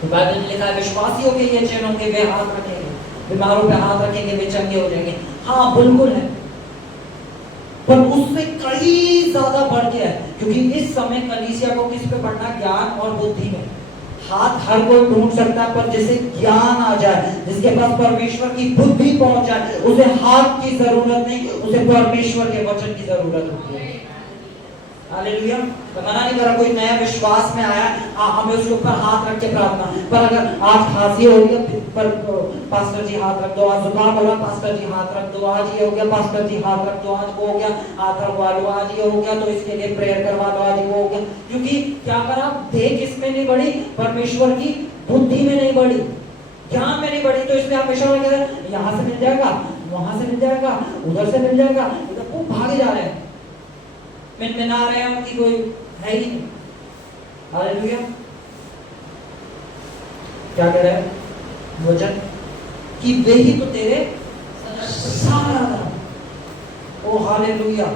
तो बाइबल में लिखा है विश्वासियों के ये चिन्ह होंगे, वे हाथ रखेंगे, बीमारों पे हाथ रखेंगे, वे चंगे हो जाएंगे। हाँ बिल्कुल है, पर उससे कहीं ज्यादा बढ़ गया है, क्योंकि इस समय कलीसिया को किस पे पढ़ना? ज्ञान और बुद्धि में। हाथ हर कोई ढूंढ सकता है, पर जिसे ज्ञान आ जाए, जिसके पास परमेश्वर की बुद्धि पहुंच जाए, उसे हाथ की जरूरत नहीं, उसे परमेश्वर के वचन की जरूरत होती है। हालेलुया। तो मना नहीं करा, कोई नया विश्वास में आया हमें उसके ऊपर हाथ रख के प्रार्थना। पर अगर आज खांसी हो रही है पर पास्टर जी हाथ रख दो, आज जुकाम हो रहा पास्टर जी हाथ रख दो, आज ये हो गया पास्टर जी हाथ रख दो, आज वो हो गया हाथ रखवा लो, आज ये हो गया तो इसके लिए प्रेयर करवा लो, आज वो हो गया। क्योंकि क्या करा? देह किसमें नहीं बढ़ी? परमेश्वर की बुद्धि में नहीं बढ़ी, ज्ञान में नहीं बढ़ी। तो इसलिए हमेशा यहाँ से मिल जाएगा, वहां से मिल जाएगा, उधर से मिल जाएगा, इधर खूब भागे जा रहे हैं, मिना रहे हैं, उनकी कोई है ही नहीं। हालेलुया। क्या कह रहे हैं वचन? कि वे ही तो तेरे सारा धर्म। ओ हालेलुया।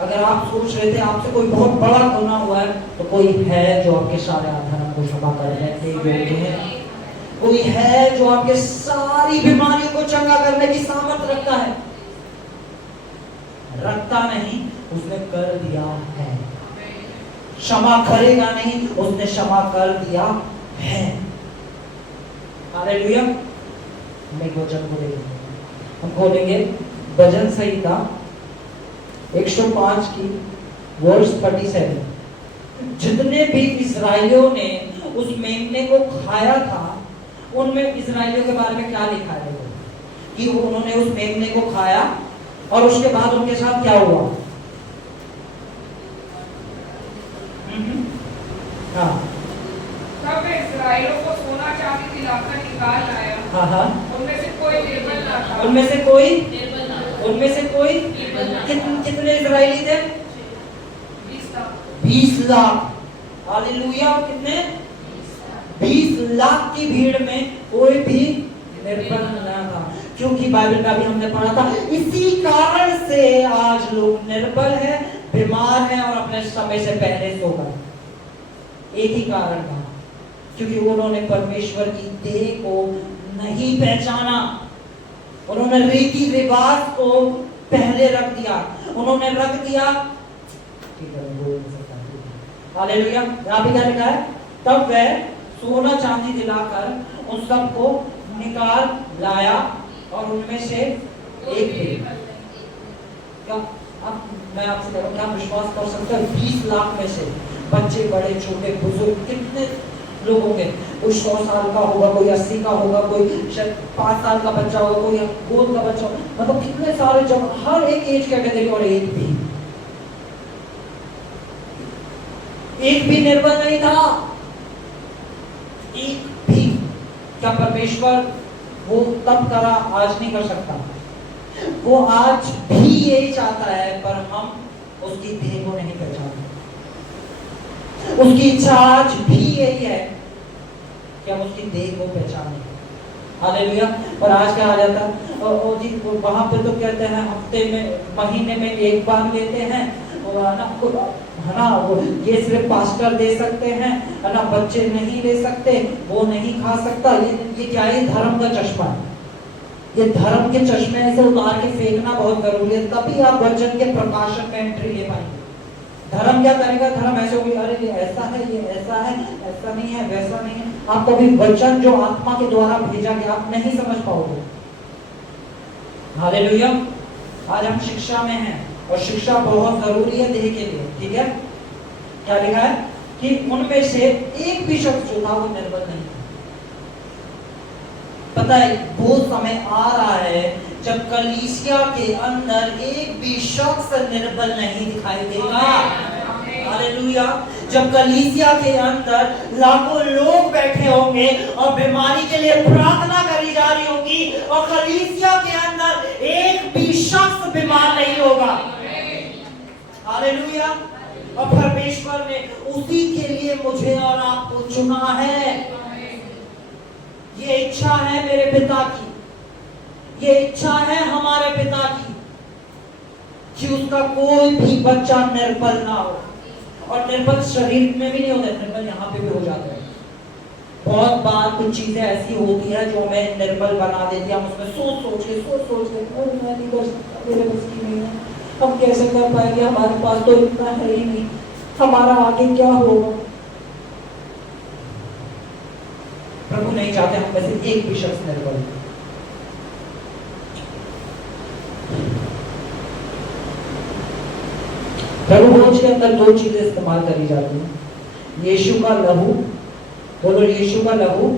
अगर आप सोच रहे थे आपसे कोई बहुत बड़ा गुनाह हुआ है, तो कोई है जो आपके सारे धर्म को क्षमा करने के योग्य है। कोई है जो आपके सारी बीमारियों को चंगा करने की सामर्थ रखता है। रखता नहीं, उसने कर दिया है। क्षमा करेगा नहीं, उसने क्षमा कर दिया है। हालेलुया। मैं वचन को देखेंगे, हम खोलेंगे भजन संहिता 105 की वर्स 37। जितने भी इस्राएलियों ने उस मेमने को खाया था उनमें इजराइलियों के बारे में क्या लिखा है देखो, कि उन्होंने उस मेमने को खाया और उसके बाद उनके साथ क्या हुआ। हाँ तब वे इस्राएलियों को सोना चांदी दिलाकर निकाल लाया। हाँ उनमें से कोई निर्बल न था। उनमें से कोई निर्बल ना हो। उनमें से कोई निर्बल ना हो। कितने इजराइली थे? 20 था। 20 लाख। हालेलुया। कितने? 20 लाख की भीड़ में कोई भी निर्बल न था, क्योंकि बाइबल का भी हमने पढ़ा था, इसी कारण से आज लोग निर्बल है, बीमार है और अपने समय से पहले सो गए। एक ही कारण था, क्योंकि उन्होंने परमेश्वर की देह को नहीं पहचाना, उन्होंने रीति रिवाज को पहले रख दिया, उन्होंने रख दिया। हालेलुया। यहाँ पे क्या लिखा है? तब वह सोना चांदी दिलाकर उन सबको निकाल लाया और उनमें से एक भी। क्या अब मैं आपसे कह रहा हूं, क्या विश्वास कर सकते हैं 20 लाख में से बच्चे, बड़े, छोटे, बुजुर्ग, कितने लोग होंगे? कोई 100 साल का होगा, कोई 80 का होगा, कोई शायद 5 साल का बच्चा होगा, कोई गोद का बच्चा होगा, मतलब कितने सारे, जब हर एक एज कैटेगरी। और एक भी निर्बल नहीं था, एक भी। क्या परमेश्वर वो तब करा, आज नहीं कर सकता? वो आज भी यही चाहता है, पर हम उसकी देह को नहीं पहचानते। उसकी इच्छा आज भी यही है कि हम उसकी देह को पहचानें। हालेलुया। और आज क्या आ जाता है, और जी वहां पे तो कहते हैं हफ्ते में, महीने में एक बार लेते हैं, है ना, वो ये सिर्फ पास्टर दे सकते हैं, है ना, बच्चे नहीं ले सकते, वो नहीं खा सकता। ये क्या है? धर्म का चश्मा है। ये धर्म के चश्मे से उतार के फेंकना बहुत जरूरी है, तभी आप वचन के प्रकाशन में एंट्री ले पाएंगे। धर्म क्या करेगा? धर्म ऐसे होगी, अरे ये ऐसा है, ये ऐसा है, ऐसा नहीं है, वैसा नहीं है। आप कभी वचन जो आत्मा के द्वारा भेजा गया, आप नहीं समझ पाओगे। हालेलुया। आज हम शिक्षा में हैं और शिक्षा बहुत जरूरी है देह के लिए, ठीक है? क्या लिखा है कि उनमें से एक भी शख्स जो था वो निर्बल नहीं। पता है, वो समय आ रहा है जब कलीसिया के अंदर एक भी शख्स निर्बल नहीं दिखाई देगा। हालेलुया। जब कलीसिया के अंदर लाखों लोग बैठे होंगे और बीमारी के लिए प्रार्थना करी जा रही होगी, और कलीसिया के अंदर एक भी शख्स बीमार नहीं होगा। हालेलुया। और परमेश्वर ने उसी के लिए मुझे और आपको चुना है। ये इच्छा है मेरे पिता की, ये इच्छा है हमारे पिता की, कि उसका कोई भी बच्चा निर्बल ना हो। और निर्बल शरीर में भी नहीं होता, निर्बल यहाँ पे भी हो जाता है। बहुत बार कुछ चीजें ऐसी होती है जो हमें निर्बल बना देती है। हम उसमें सोच सोच के मैं नहीं कर सकता, मेरे बस की नहीं है, हम कैसे कर पाएंगे, हमारे पास तो इतना है ही नहीं, हमारा आगे क्या होगा। प्रभु नहीं चाहते हम में से एक भी शख्स निर्बल हो। प्रभु भोज के अंदर 2 चीजें इस्तेमाल करी जाती हैं। यीशु का लहू, बोलो यीशु का लहू,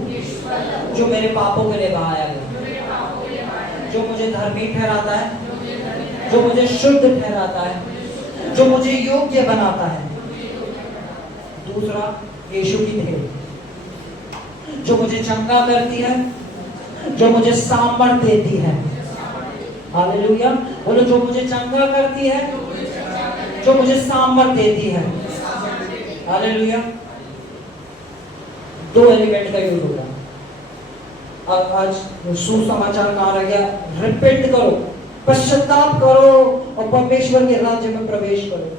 जो मेरे पापों के लिए बहाया गया, जो मुझे धर्मी ठहराता है, जो मुझे शुद्ध ठहराता है, जो मुझे योग्य बनाता है। दूसरा, यीशु की देह, जो मुझे चंगा करती है, जो मुझे सामर्थ देती है। हालेलुया। बोलो, जो मुझे चंगा करती है, जो मुझे सामर्थ देती है। हालेलुया। 2 एलिमेंट का यूज होगा। अब आज सुसमाचार कहाँ रह गया? रिपेंट करो, पश्चाताप करो और परमेश्वर के राज्य में प्रवेश करो।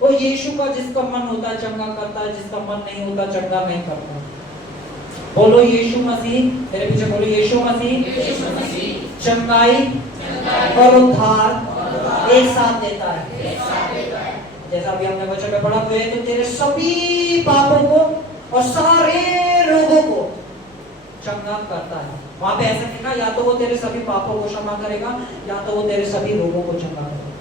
वो यीशु का जिसका मन होता है चंगा करता है, जिसका मन नहीं होता चंगा नहीं करता। बोलो यीशु मसीह, मेरे पीछे बोलो यीशु मसीह चंगाई और उद्धार एक साथ देता है। जैसा अभी हमने वचन में पढ़ा हुआ है, तो तेरे सभी पापों को और सारे रोगों को चंगा करता है। वहां पे ऐसा लिखा, या तो वो तेरे सभी पापों को क्षमा करेगा, या तो वो तेरे सभी रोगों को चंगा करेगा।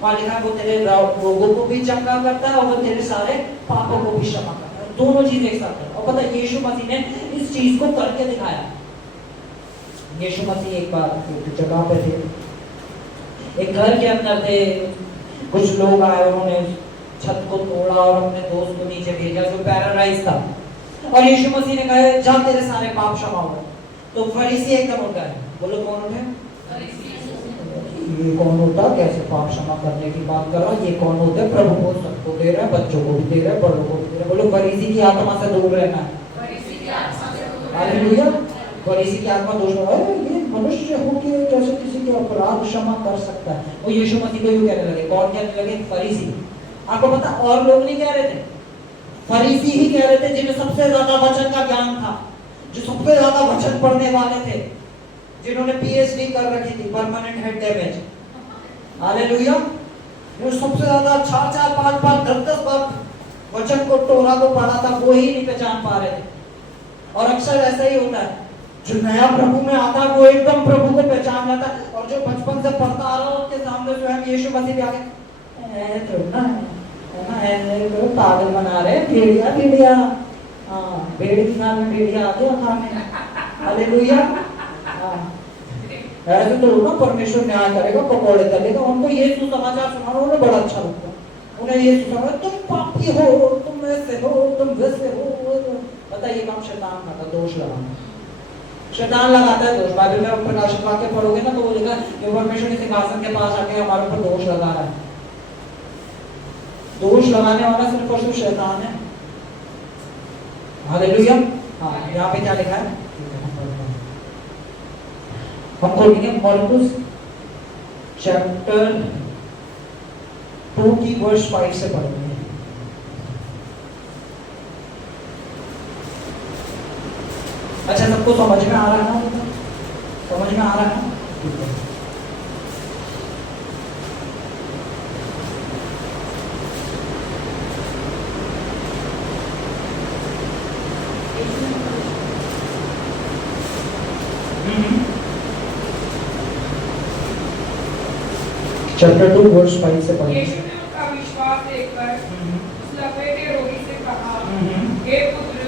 वहां लिखा है वो तेरे रोगों को भी चंगा करता है और वो तेरे सारे पापों को भी क्षमा करता है। दोनों चीज एक साथ है। और पता है यीशु मसीह ने इस चीज को करके दिखाया। यीशु मसीह एक बार एक जगह पे थे, एक घर के अंदर थे, कुछ लोग आए, उन्होंने छत को तोड़ा और अपने दोस्त को नीचे भेजा जो पैरालाइज था। और यीशु मसीह ने कहा जा तेरे सारे पाप क्षमा हो गए। तो फरीसी एकदम उठ गए, बोलो कौन उठे? ये कौन होता, कैसे पाप क्षमा करने की बात कर रहा, ये कौन होता है? प्रभु को सबको दे रहा है, बच्चों को भी दे रहा है, बड़ों को भी दे रहा है। बोलो फरीसी की आत्मा से दूर रहना है। हालेलुया। फरीसी की आत्मा दोष है, ये मनुष्य होके कैसे किसी के अपराध क्षमा कर सकता है? वो यीशु मसीह को यूं कहने लगे। कौन कहने लगे? फरीसी। आपको पता और लोग नहीं कह रहे थे, फरीसी ही कह रहे थे जिन्हें सबसे ज्यादा वचन का ज्ञान था, जो सबसे ज्यादा वचन पढ़ने वाले थे, जिन्होंने पीएचडी कर रखी थी, परमानेंट हेड डैमेज। हालेलुया। जो सबसे ज्यादा 4-4, 5-5, 10-10 बार वचन को टोरा को पढ़ा था, वो ही नहीं पहचान पा रहे थे। और अक्सर ऐसा ही होता है, जो नया प्रभु में आता है वो एकदम प्रभु को पहचान लेता है, और जो बचपन से पढ़ता आ रहा है उसके सामने जो है यीशु मसीह भी आके तो पागल बना रहे, भेड़िया भेड़िया, हाँ भेड़ की नाम में भेड़िया आ गया खाने। हालेलुया। ऐसे तो ना परमेश्वर न्याय करेगा, पकौड़े तलेगा। उनको ये सुसमाचार सुनाना उन्हें बड़ा अच्छा लगता है। उन्हें ये सुसमाचार, तुम पापी हो, तुम ऐसे हो, तुम वैसे हो। पता ये काम शैतान का था, दोष लगाना। शैतान लगाता है दोष। बाइबल में प्रकाशित वाक्य पढ़ोगे ना तो वो लिखा कि परमेश्वर के सिंहासन के पास आके हमारे ऊपर दोष लगा रहा है। दोष लगाने वाला सिर्फ और सिर्फ शैतान है। हालेलुया। हाँ, यहाँ पे क्या लिखा है हम खोलेंगे मरकुस चैप्टर 2 की वर्स 5 से पढ़ेंगे। अच्छा, सबको समझ में आ रहा है ना? समझ में आ रहा है? ठीक है। चैप्टर 2 वर्स 5 से पढ़ेंगे। यीशु ने उनका विश्वास देखकर उस लपेटे रोगी से कहा, हे पुत्र,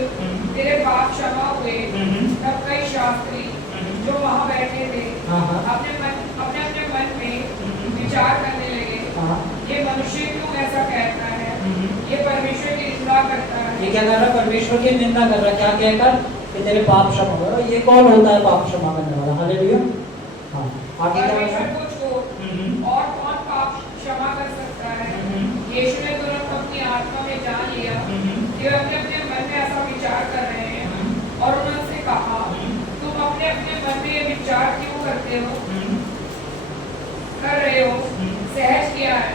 तेरे पाप क्षमा हुए। तब कई शास्त्री जो वहाँ बैठे थे अपने अपने मन में विचार करने लगे, ये मनुष्य क्यों ऐसा कहता है? ये परमेश्वर की निंदा करता है। ये क्या कर रहा? परमेश्वर की निंदा कर रहा। क्या कहकर? कि तेरे पाप क्षमा हो। ये कौन होता है पाप क्षमा करने वाला? हालेलुया। हाँ, आगे क्या है? और कौन पाप क्षमा कर सकता है? यीशु ने तुरंत अपनी आत्मा में जान लिया कि वे अपने अपने मन में ऐसा विचार कर रहे हैं, और उनसे कहा, तुम अपने अपने मन में ये विचार क्यों कर रहे हो? सहज क्या है?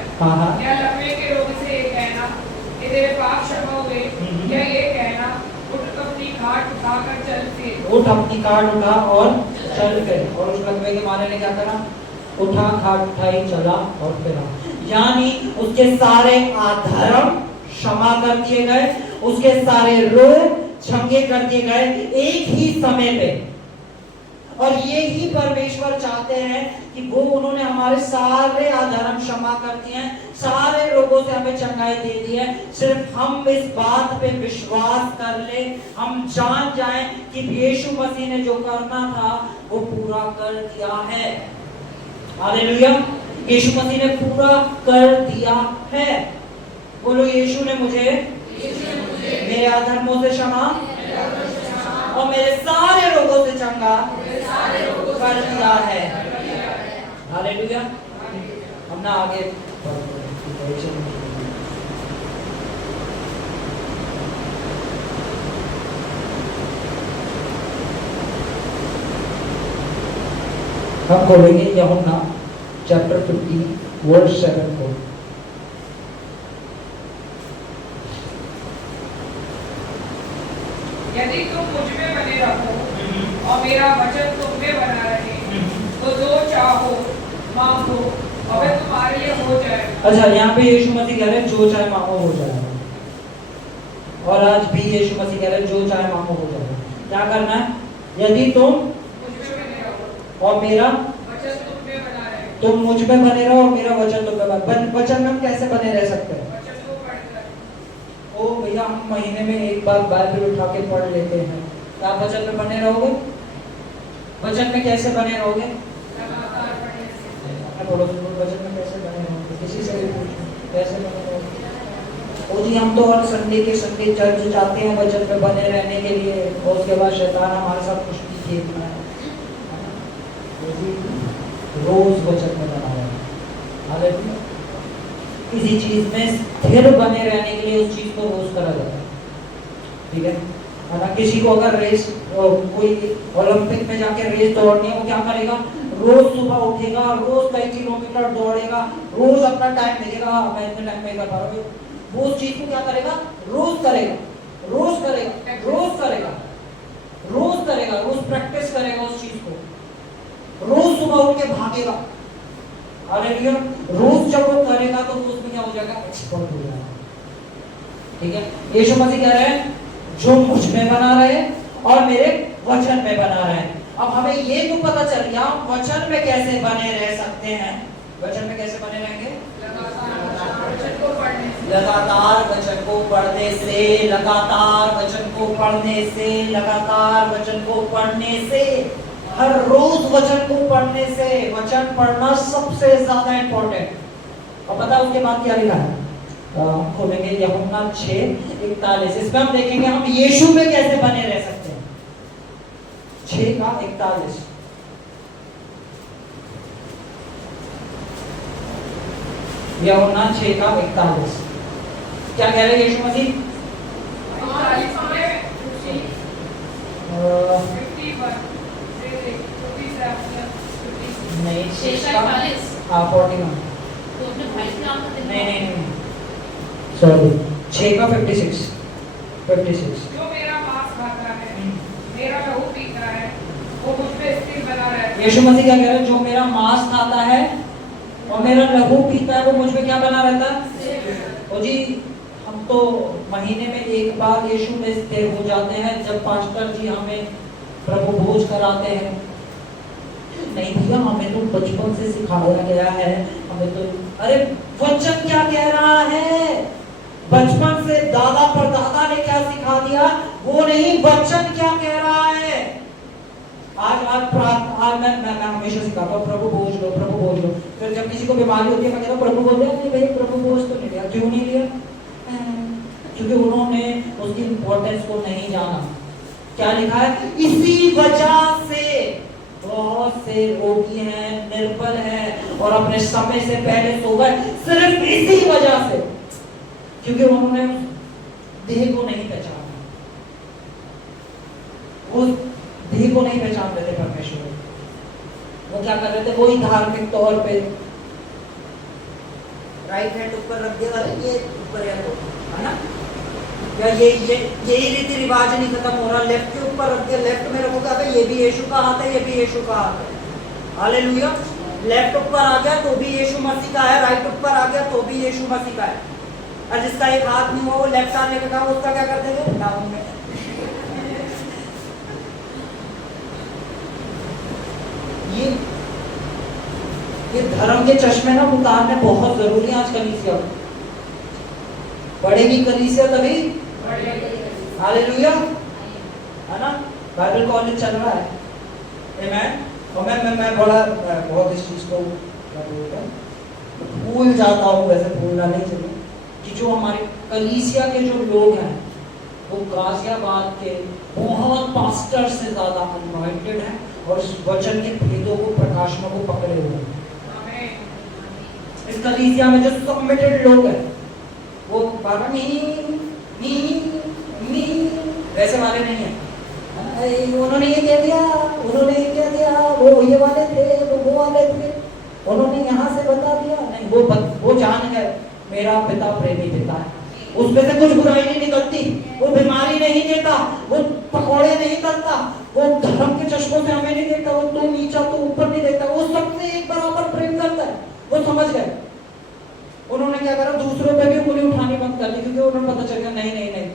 क्या लकवे के रोगी से ये कहना कि तेरे पाप क्षमा हुए, या ये कहना उठ अपनी खाट उठाकर चल फिर? उठ अपनी खाट उठा और चल फिर। और उस लकवे के मारे ने क्या करा? उठा, खाट उठाई, चला और फिरा। यानी उसके सारे अधर्म क्षमा कर दिए गए, उसके सारे रोग चंगे कर दिए गए एक ही समय पे। और ये ही परमेश्वर चाहते हैं कि वो उन्होंने हमारे सारे अधर्म क्षमा कर दिए हैं, सारे रोगों से हमें चंगाई दे दी है। सिर्फ हम इस बात पे विश्वास कर ले, हम जान जाएं कि यीशु मसीह ने जो करना था वो पूरा कर दिया है। हालेलुया। यीशु मसीह ने पूरा कर दिया है। बोलो यीशु ने मुझे मेरे अधर्मों से क्षमा और मेरे सारे रोगों से चंगा कर दिया है। हालेलुया। हम ना आगे हम खोलेंगे यूहन्ना चैप्टर 15 वर्स 7 को। यदि तुम मुझ में बने रहो और मेरा वचन तुम में बना रहे, तो जो चाहो मांगो और वह तुम्हारे लिए हो जाएगा। अच्छा, यहाँ पे यीशु मसीह कह रहे हैं जो चाहे मांगो हो जाएगा। और आज भी यीशु मसीह कह रहे हैं जो चाहे मांगो हो जाएगा। क्या करना है? यदि तुम और मेरा वचन तुम में बना रहे, तुम मुझ में बने रहो और मेरा वचन तुम में। वचन में हम कैसे बने रह सकते हैं? वचन को पढ़कर। ओ भैया हम महीने में एक बार बाइबल उठा के पढ़ लेते हैं, तो आप वचन में बने रहोगे? वचन में कैसे बने रहोगे? लगातार पढ़ने से। बोलो वचन में कैसे बने रहोगे? किसी से भी पूछो कैसे बने रहोगे? ओ जी हम तो हर संडे के संडे चर्च जाते हैं वचन में बने रहने के लिए, और उसके बाद शैतान हमारे साथ कुछ भी खेलना है। ओ जी रोज वचन में बना रहे, हालेलुया। किसी चीज में स्थिर बने रहने के लिए उस चीज को रोज करा जाता है, ठीक है ना? किसी को अगर रेस कोई ओलंपिक में जाके रेस दौड़नी है, वो क्या करेगा? रोज सुबह उठेगा, रोज कई किलोमीटर दौड़ेगा, रोज अपना टाइम देखेगा, मैं इतने टाइम में कर पा रहा हूँ, वो उस चीज को क्या करेगा? रोज करेगा, रोज करेगा, रोज करेगा, रोज करेगा, रोज प्रैक्टिस करेगा उस चीज को, रोज सुबह उठ के भागेगा, हालेलुया। रोज जब वो करेगा तो वो उसमें क्या हो जाएगा? एक्सपर्ट हो जाएगा, ठीक है। यीशु मसीह कह रहे हैं जो मुझ में बना रहे और मेरे वचन में बना रहे। अब हमें ये तो पता चल गया वचन में कैसे बने रह सकते हैं। वचन में कैसे बने रहेंगे? लगातार वचन को पढ़ने से। लगातार वचन को पढ़ने से, लगातार वचन को पढ़ने से, लगातार वचन को पढ़ने से, हर रोज वचन को पढ़ने से। वचन पढ़ना सबसे ज्यादा इंपॉर्टेंट। और पता उसके बाद क्या लिखा है? खोलेंगे यूहन्ना 6:41। इसमें हम देखेंगे हम यीशु में कैसे बने रह सकते हैं। 6:41 यूहन्ना 6:41 क्या कह रहे हैं यीशु मसीह? 51 नहीं 6:41 41 तो अपने भाई के नाम का नहीं सॉरी 6:56 जो मेरा मांस खाता है, मेरा लहू पीता है, वो मुझ में स्थिर बना रहता है। यीशु मसीह क्या कह रहे हैं? जो मेरा मांस खाता है और मेरा लहू पीता है वो मुझ में क्या बना रहता है? और जी हम तो महीने में एक बार यीशु में स्थिर हो जाते हैं जब पास्टर जी हमें प्रभु भोज कराते हैं। नहीं भैया हमें तो बचपन से सिखाया गया है, हमें तो अरे वचन क्या कह रहा है? बचपन से दादा परदादा ने क्या सिखा दिया वो नहीं, वचन क्या कह रहा है। आज मैं हमेशा सिखाता हूँ प्रभु भोज लो, प्रभु भोज लो। फिर जब किसी को बीमारी होती है मैं कहता हूँ प्रभु बोल नहीं भाई प्रभु भोज तो नहीं लिया। क्यों नहीं लिया? क्योंकि उन्होंने उसकी इंपॉर्टेंस को नहीं जाना। क्या लिखा है? इसी वजह से बहुत से रोगी हैं, निर्बल हैं और अपने समय से पहले सो गए, सिर्फ इसी वजह से, क्योंकि उन्होंने देह को नहीं पहचाना। वो देह को नहीं पहचान रहे थे परमेश्वर। वो क्या कर रहे थे? वही धार्मिक तौर पे राइट हैंड ऊपर रख दिया, ये ऊपर है तो है ना, या यही रीति रिवाज नहीं खत्म हो रहा। लेफ्ट के ऊपर रख दिया, लेफ्ट में रखोगे अबे ये भी यीशु का हाथ है, ये भी यीशु का हाथ है, हालेलुया। लेफ्ट ऊपर आ गया तो भी यीशु मसीह का है, राइट ऊपर आ गया तो भी यीशु मसीह का है। और जिसका एक हाथ नहीं हुआ वो लेफ्ट आने का काम, उसका क्या कर देंगे? डाउन में। ये धर्म के चश्मे ना उतारने बहुत जरूरी है आज कलीसिया में। बढ़ेगी कलीसिया तभी, हालेलुया, है ना। बाइबल कॉलेज चल रहा है, आमेन। और मैं बड़ा बहुत इस चीज को भूल जाता हूँ, वैसे भूलना नहीं चाहिए कि जो हमारे कलीसिया के जो लोग हैं वो गाजियाबाद के बहुत पास्टर से ज्यादा अनॉइंटेड हैं और इस वचन के भेदों को प्रकाशनों को पकड़े हुए हैं। इस कलीसिया में जो सबमिटेड लोग हैं वो बाबा वैसे वाले नहीं है। उन्होंने ये कह दिया, उन्होंने ये कह दिया, वो ये वाले थे, वो वाले थे, उन्होंने यहाँ से बता दिया। नहीं, वो जान गए मेरा पिता प्रेमी पिता है, उसमें से कुछ बुराई नहीं निकलती, वो बीमारी नहीं देता, वो पकौड़े नहीं करता, वो धर्म के चश्मों से हमें नहीं देखता, वो तो नीचा तो ऊपर नहीं देखता, वो सबसे एक बराबर प्रेम करता है। वो समझ गए। उन्होंने क्या करा? दूसरों पे भी उंगली उठानी बंद कर दी, क्योंकि उन्होंने पता चल गया नहीं नहीं नहीं,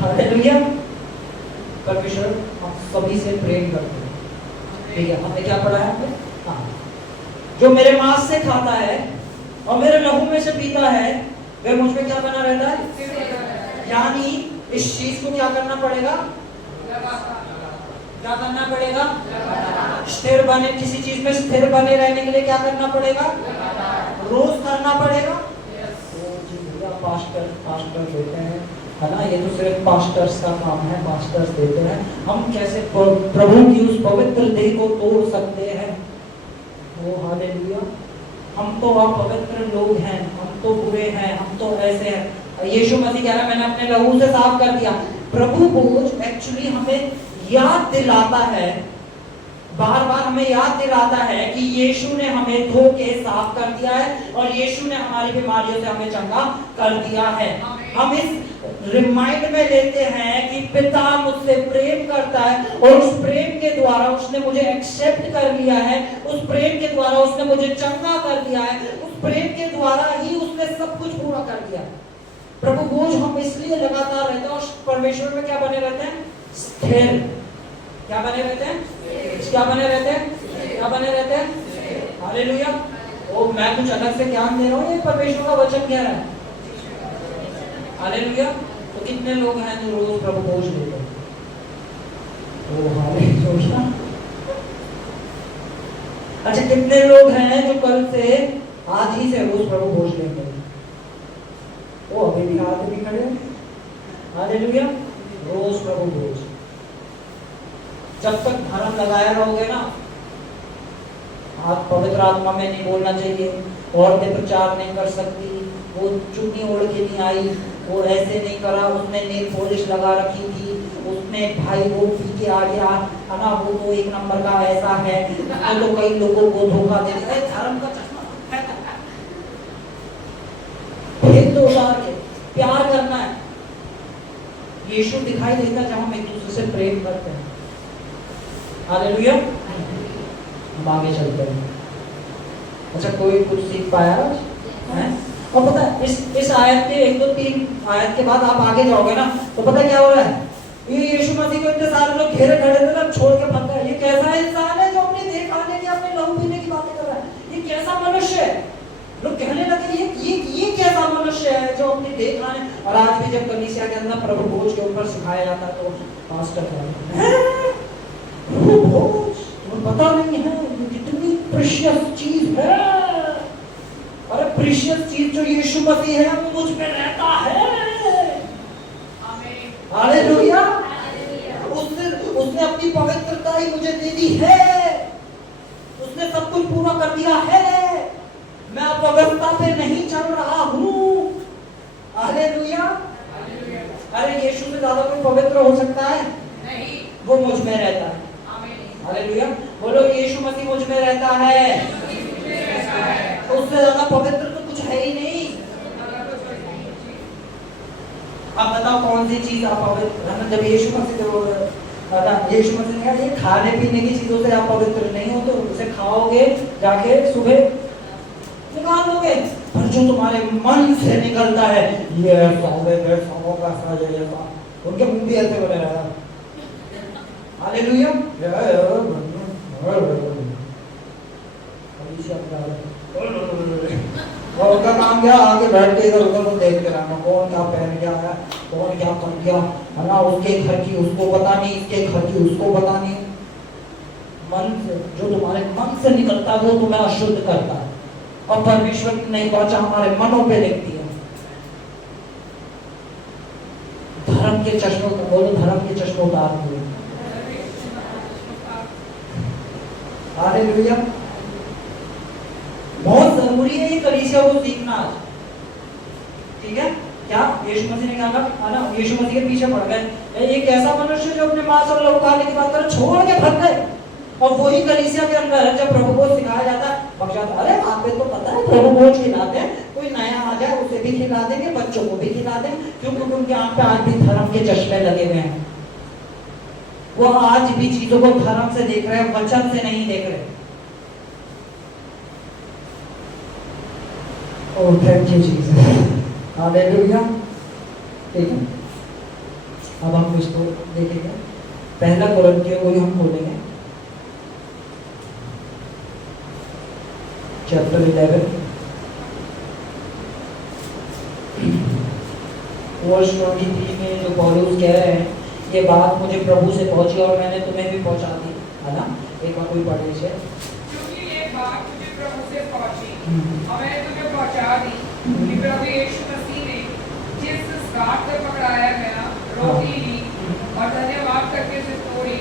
हालेलुया। परमेश्वर हम सभी से प्रेम करते हैं, ठीक है। हमने क्या पढ़ा है? हाँ, जो मेरे मांस से खाता है और मेरे लहू में से पीता है वे मुझ में क्या बना रहता है, यानी इस चीज को क्या करना पड़ेगा, क्या करना पड़ेगा, स्थिर बने, किसी चीज में स्थिर बने रहने के लिए क्या करना पड़ेगा, रोज करना पड़ेगा। तो जी भैया पास्टर देते हैं, है ना, ये तो सिर्फ पास्टर्स का काम है, पास्टर्स देते हैं। हम कैसे प्रभु की उस पवित्र देह को तोड़ सकते हैं। ओ हालेलुया। हम तो अपवित्र लोग हैं, हम तो बुरे हैं, हम तो ऐसे हैं। यीशु मसीह कह रहा है मैंने अपने लहू से साफ कर दिया। प्रभु बोझ एक्चुअली हमें याद दिलाता है, बार बार हमें याद दिलाता है कि यीशु ने हमें धो के साफ कर दिया है और यीशु ने हमारी बीमारियों से हमें चंगा कर दिया है। हम इस रिमाइंड में लेते हैं कि पिता मुझसे प्रेम करता है और उस प्रेम के द्वारा उसने मुझे एक्सेप्ट कर लिया है, उस प्रेम के द्वारा उसने मुझे चंगा कर दिया है, उस प्रेम के द्वारा ही उसने सब कुछ पूरा कर दिया। प्रभु बोझ हम इसलिए लगातार रहते हैं और परमेश्वर में क्या बने रहते हैं, स्थिर। क्या बने रहते हैं, क्या बने रहते हैं, क्या बने रहते हैं, हालेलुया। ओ मैं कुछ अलग से ज्ञान दे रहा हूँ, ये परमेश्वर का वचन कह रहा है, हालेलुया। तो कितने लोग हैं जो रोज प्रभु बोझ लेते हैं, ओ हालेलुया। अच्छा कितने लोग हैं जो कल से आज ही से रोज प्रभु बोझ लेंगे, वो अभी भी हाथ भी खड़े हैं, हालेलुया। रोज प्रभु बोझ, जब तक धर्म लगाया रहोगे ना, आप पवित्र आत्मा में नहीं बोलना चाहिए, औरतें प्रचार नहीं कर सकती, वो चुन्नी ओढ़ के नहीं आई, वो ऐसे नहीं करा, उसने नेल पॉलिश लगा रखी थी, उसने भाई वो पी के आ गया, है ना, वो तो एक नंबर का ऐसा है, वो तो कई लोगों को धोखा दे दिया। धर्म का चश्मा फेंक दो उतार के, प्यार करना है। यीशु दिखाई देता जब हम एक दूसरे से प्रेम करते हैं, हालेलुया। हम आगे चलते हैं। अच्छा कोई कुछ सीख पाया आज हैं? और पता है इस आयत के 1 2 3 आयत के बाद आप आगे जाओगे ना, तो पता क्या हो रहा है, ये यीशु मसीह को इतने सारे लोग घेरे खड़े थे ना, छोड़ के भाग गए। ये कैसा इंसान है जो अपने देह खाने की, अपने लहू पीने की बातें कर रहा है, ये कैसा मनुष्य है। लोग कहने लगे ये कैसा मनुष्य है जो अपने देह खाने। और आज भी जब कलीसिया के अंदर प्रभु बोझ के ऊपर सिखाया जाता है तो पास्टर कहते हैं वो बोझ तुम्हें पता नहीं है ये कितनी प्रीशियस चीज है। अरे प्रीशियस चीज जो यीशु मसीह है वो मुझ में रहता है, हालेलुया। उसने अपनी पवित्रता ही मुझे दे दी है, उसने सब कुछ पूरा कर दिया है, मैं अपवित्रता पे नहीं चल रहा हूँ, हालेलुया। अरे यीशु से ज्यादा कोई पवित्र हो सकता है नहीं, वो मुझ में रहता है, हालेलुया। बोलो यीशु मसीह मुझ में रहता है, उससे ज्यादा पवित्र तो कुछ है ही नहीं। अब बताओ कौन सी चीज आप पवित्र, जब यीशु मसीह ने कहा ये खाने पीने की चीजों से आप पवित्र नहीं हो तो उसे खाओगे जाके सुबह निकाल लोगे, पर जो तुम्हारे मन से निकलता है ये उनके मुंह भी ऐसे बने रहा, हालेलुया। और उनका काम क्या, आगे बैठ के इधर उधर देखते रहना, कौन क्या पहन के आया, कौन क्या कर गया, है ना, उसके घर की उसको पता नहीं, इसके घर की उसको पता नहीं। मन से जो तुम्हारे मन से निकलता है वो तुम्हें अशुद्ध करता है, और परमेश्वर की नई वाचा हमारे मनों पे लिखती है। धर्म के चश्मों को बोलो, धर्म के चश्मों उतार दिए, हालेलुया। बहुत जरूरी है ये कलीसिया को सीखना आज, ठीक है। क्या यीशु मसीह ने कहा है ना, यीशु मसीह के पीछे पड़ गए, एक ऐसा मनुष्य जो अपने मांस और लहू खाने की बात कर छोड़ के भाग गए, और वही कलीसिया के अंदर जब प्रभु को सिखाया जाता है बख्शाता, अरे आपको तो पता है प्रभु को खिलाते हैं, कोई नया आ जाए उसे भी खिला देंगे, बच्चों को भी खिला देंगे, क्योंकि उनके आंख पे आज भी धर्म के चश्मे लगे हुए हैं, वो आज भी चीजों को धर्म से देख रहे हैं, वचन से नहीं देख रहे। Oh thank you Jesus, hallelujah. ठीक है, अब हम इसको देखेंगे, पहला कुरिन्थियों को हम खोलेंगे, चैप्टर 11। वर्ष 23 में जो पौलुस कह रहे हैं, ये बात मुझे प्रभु से पहुंची और मैंने तुम्हें भी पहुंचा दी, है ना? एक बार कोई पढ़ लीजिए। क्योंकि ये बात मुझे प्रभु से पहुंची और मैंने तुम्हें पहुंचा दी कि प्रभु यीशु मसीह ने जिस घाट पर पकड़ाया गया रोटी ली और धन्यवाद करके उसे तोड़ी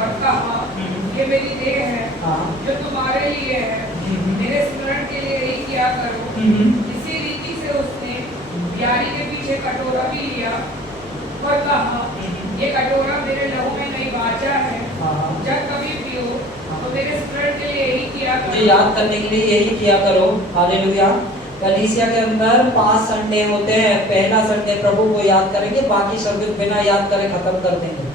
और कहा, ये मेरी देह है जो तुम्हारे लिए है, मेरे स्मरण के लिए यही किया करो। इसी रीति से उसने प्यारी के पीछे कटोरा भी लिया और कहा, ये कटोरा मेरे लहू में नई वाचा है, जब कभी पियो तो मेरे स्मरण के लिए यही किया करो। मुझे याद करने के लिए यही किया करो। हालेलुया। कलीसिया के अंदर 5 संडे होते हैं। पहला संडे प्रभु को याद करेंगे, बाकी सर्विस बिना याद करे खत्म कर देंगे।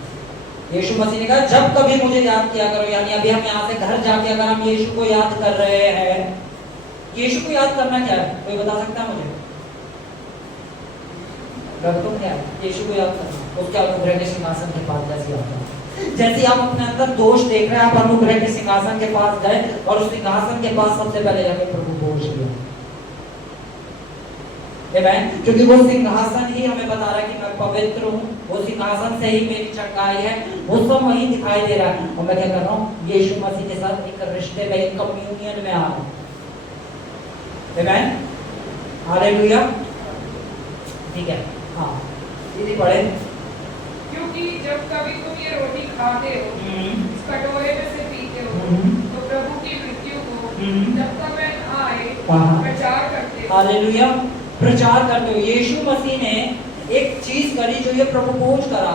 यीशु मसीह ने कहा जब कभी मुझे याद किया करो, यानी अभी हम यहाँ से घर जाके अगर हम यीशु को याद कर रहे हैं, यीशु को याद करना क्या है? कोई बता सकता है मुझे? तो क्या है यीशु को याद करना? उसके अनुग्रह के सिंहासन के पास जैसे आता है, जैसे आप अपने अंदर दोष देख रहे हैं, आप अनुग्रह के सिंहासन के पास गए और उस सिंहासन के पास सबसे पहले जाके प्रभु को पूछ लिया। क्योंकि वो सिंहासन ही हमें बता रहा है कि मैं पवित्र हूँ, वो सिंहासन से ही मेरी चंगाई है, वो सब वहीं दिखाई दे रहा है। और मैं क्या कर रहा हूँ? यीशु मसीह के साथ एक रिश्ते में, एक कम्युनियन में आ रहा हूँ। हालेलुया। ठीक है, हाँ दीदी पढ़े। क्योंकि जब कभी तुम ये रोटी खाते हो, इस कटोरे में से पीते हो, तो प्रभु की मृत्यु को जब तक वह न आए प्रचार करते हो। हालेलुया। प्रचार करते हो। यीशु मसीह ने एक चीज करी जो ये प्रभु बोझ करा।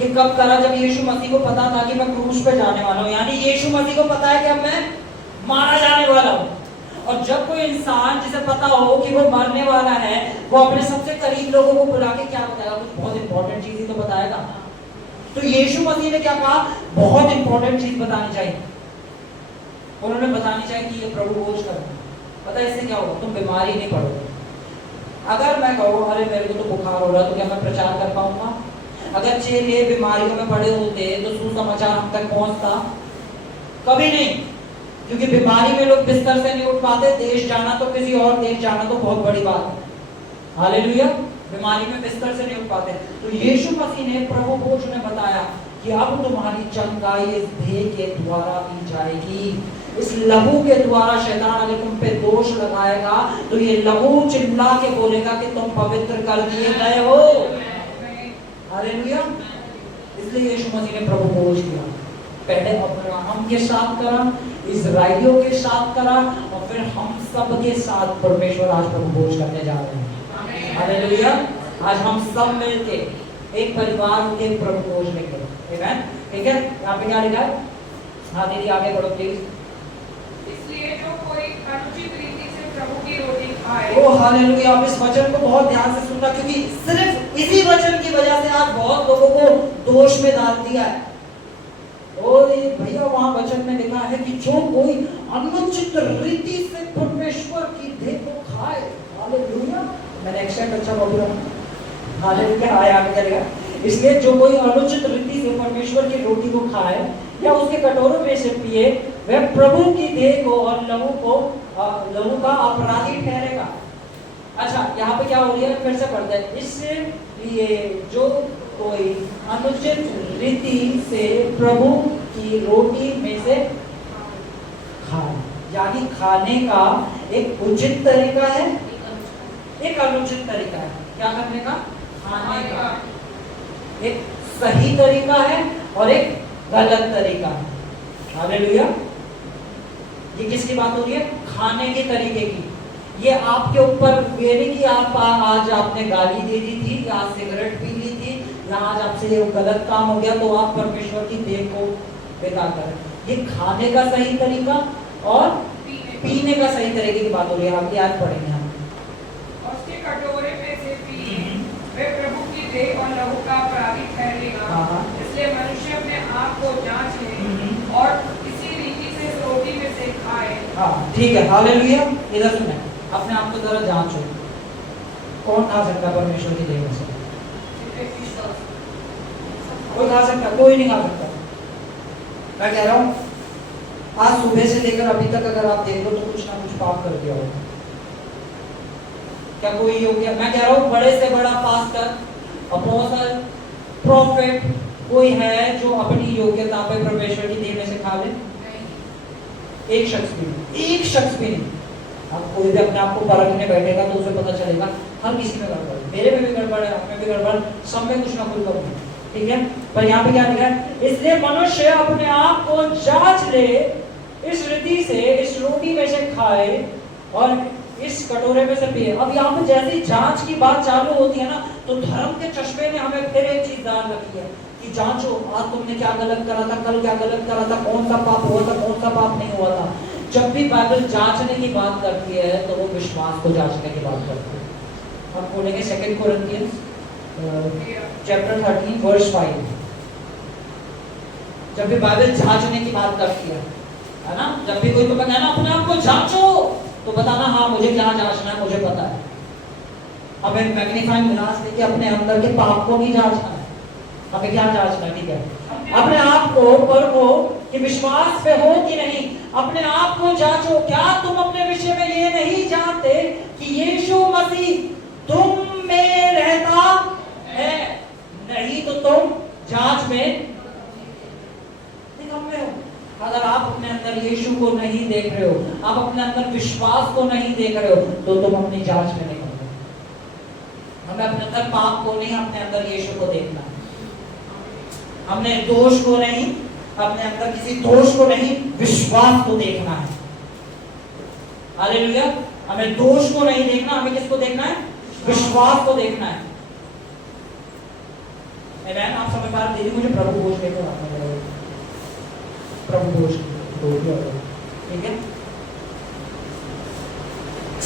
ये कब करा? जब यीशु मसीह को पता था कि मैं क्रूस पे जाने वाला हूँ, यानी यीशु मसीह को पता है कि अब मैं मारा जाने वाला हूँ। और जब कोई इंसान जिसे पता हो कि वो मरने वाला है, वो अपने सबसे करीब लोगों को बुला के क्या बताएगा? कुछ बहुत इंपॉर्टेंट चीज ही तो बताएगा। तो यीशु मसीह ने क्या कहा? बहुत इंपॉर्टेंट चीज बतानी चाहिए। उन्होंने बतानी चाहिए कि ये प्रभु बोझ कर, पता है इससे क्या होगा? तुम बीमारी नहीं पड़ोगे। अगर मैं कहूँ अरे मेरे को तो बुखार हो रहा, तो क्या मैं प्रचार कर पाऊंगा? अगर चेले बीमारियों में पड़े होते तो सुसमाचार हम तक पहुंचता? कभी नहीं, क्योंकि बीमारी में लोग बिस्तर से नहीं उठ पाते। देश जाना तो, किसी और देश जाना तो बहुत बड़ी बात है। हालेलुया। बीमारी में बिस्तर से नहीं उठ पाते। तो यीशु मसीह ने, प्रभु बोझ ने बताया कि अब तुम्हारी चंगाई इस देह के द्वारा की जाएगी। इस लहू के द्वारा शैतान अगर तुम पे दोष लगाएगा तो ये लहू चिल्ला के बोलेगा कि तुम पवित्र कर दिए गए हो। हालेलुया। इसलिए यीशु मसीह ने प्रभु बोझ किया। पहले अब्राहम के साथ करा, इजराइलियों के साथ करा, और फिर हम सब के साथ परमेश्वर आज प्रभु बोझ करने जा रहे हैं। हालेलुया। आज हम सब मिलके एक परिवार के प्रभु बोझ लेंगे। ठीक है, यहाँ पे क्या लिखा है? हाँ दीदी आगे बढ़ो प्लीज। इसलिए जो कोई अनुचित रीति से प्रभु की रोटी खाए। ओ हालेलुया। आप इस वचन को बहुत ध्यान से सुनना, क्योंकि सिर्फ इसी वचन की वजह से आज बहुत लोगों को दोष में डाल दिया है। और भैया वहां वचन में लिखा है कि जो कोई अनुचित रीति से परमेश्वर की देह को खाए। हालेलुया। मैंने एक्सेंट अच्छा बोल रहा हूं। हालेलुया। आगे चलेगा। इसलिए जो कोई अनुचित रीति से परमेश्वर की रोटी को खाए या उसके कटोरों में से पिए, वह प्रभु की देह को और लहू का अपराधी ठहरेगा। अच्छा, यहाँ पे क्या हो रही है? फिर से पढ़ते हैं। इसलिए जो कोई अनुचित रीति से प्रभु की रोटी में से खाए, यानी खाने का एक उचित तरीका है, एक अनुचित तरीका है। क्या करने का? खाने का एक सही तरीका है और एक गलत तरीका है। हालेलुया। ये किसकी बात हो रही है? खाने के तरीके की। ये आपके ऊपर ये नहीं कि आप आज आपने गाली दे दी थी या सिगरेट पी ली थी या आज आपसे ये गलत काम हो गया तो आप परमेश्वर की देह को बेकार करें। ये खाने का सही तरीका और पीने का सही तरीके की बात हो रही है। आप आज पढ़ेंगे हम। और उसके कटोरे में से पिए, वे प्रभु की देह और लहू का अपराधी ठहरेगा। इसलिए मनुष्य अपने आप को जांच ले और इसी रीति से इस रोटी में से खाए। हाँ ठीक है। हालेलुया। इधर सुने, अपने आप को जरा जांचो। कौन खा सकता है परमेश्वर की देह में से? कोई खा सकता? कोई नहीं खा सकता। मैं कह रहा हूँ आज सुबह से लेकर अभी तक अगर आप देख लो तो कुछ ना कुछ पाप कर दिया होगा। क्या कोई योग्य, मैं कह रहा हूँ बड़े से बड़ा पास्टर, अपोस्टल, प्रॉफिट कोई है जो अपनी योग्यता पे परमेश्वर की देह में से खा ले? एक शख्स भी नहीं, एक शख्स भी नहीं। आप कोई भी अपने आप को परखने बैठेगा तो उसे पता चलेगा हर किसी में गड़बड़ है, मेरे में भी गड़बड़ है, आप में भी गड़बड़, सब में कुछ ना कुछ कमी है, ठीक है। पर यहाँ पे क्या लिखा है? इसलिए मनुष्य अपने आप को जांच ले, इस रीति से इस रोटी में से खाए और इस कटोरे में से पिए। अब यहाँ पे जैसी जांच की बात चालू होती है ना, तो धर्म के चश्मे ने हमें फिर एक चीज डाल रखी है कि जांचो, आज तुमने क्या गलत करा था, कल क्या गलत करा था, कौन सा पाप हुआ था, कौन सा पाप नहीं हुआ था। जब भी बाइबल जांचने की बात करती है तो वो विश्वास को जांचने की बात करती है। हम बोलेंगे 2 कोरिन्थियंस चैप्टर 13 वर्स 5। जब भी बाइबल जांचने की बात करती है ना, जब भी कोई तुम्हें कहना अपने आप को जांचो, तो बताना हाँ मुझे क्या जांचना है, मुझे पता है। हमें मैग्नीफाइंग ग्लास लेके अपने अंदर के पाप को नहीं जांचना है, हमें क्या जांचना है? ठीक है, अपने आप को परखो कि विश्वास पे हो कि नहीं। अपने आप को जांचो। क्या तुम अपने विषय में ये नहीं जानते कि यीशु मसीह तुम में रहता है? नहीं तो तुम जांच में निकम्मे हो। अगर आप अपने अंदर यीशु को नहीं देख रहे हो, आप अपने अंदर विश्वास को नहीं देख रहे हो, तो तुम अपनी जांच में निकम्मे हो। हमें अपने अंदर पाप को नहीं, अपने अंदर यीशु को देखना है। हमने दोष को नहीं, अपने अंदर किसी दोष को नहीं, विश्वास को देखना है। हालेलुया। हमें दोष को नहीं देखना, हमें किसको देखना है? विश्वास को देखना है। आमेन। आप समझ पा रहे? दीदी मुझे प्रभु घोष लेकर आना है, प्रभु घोष, ठीक है।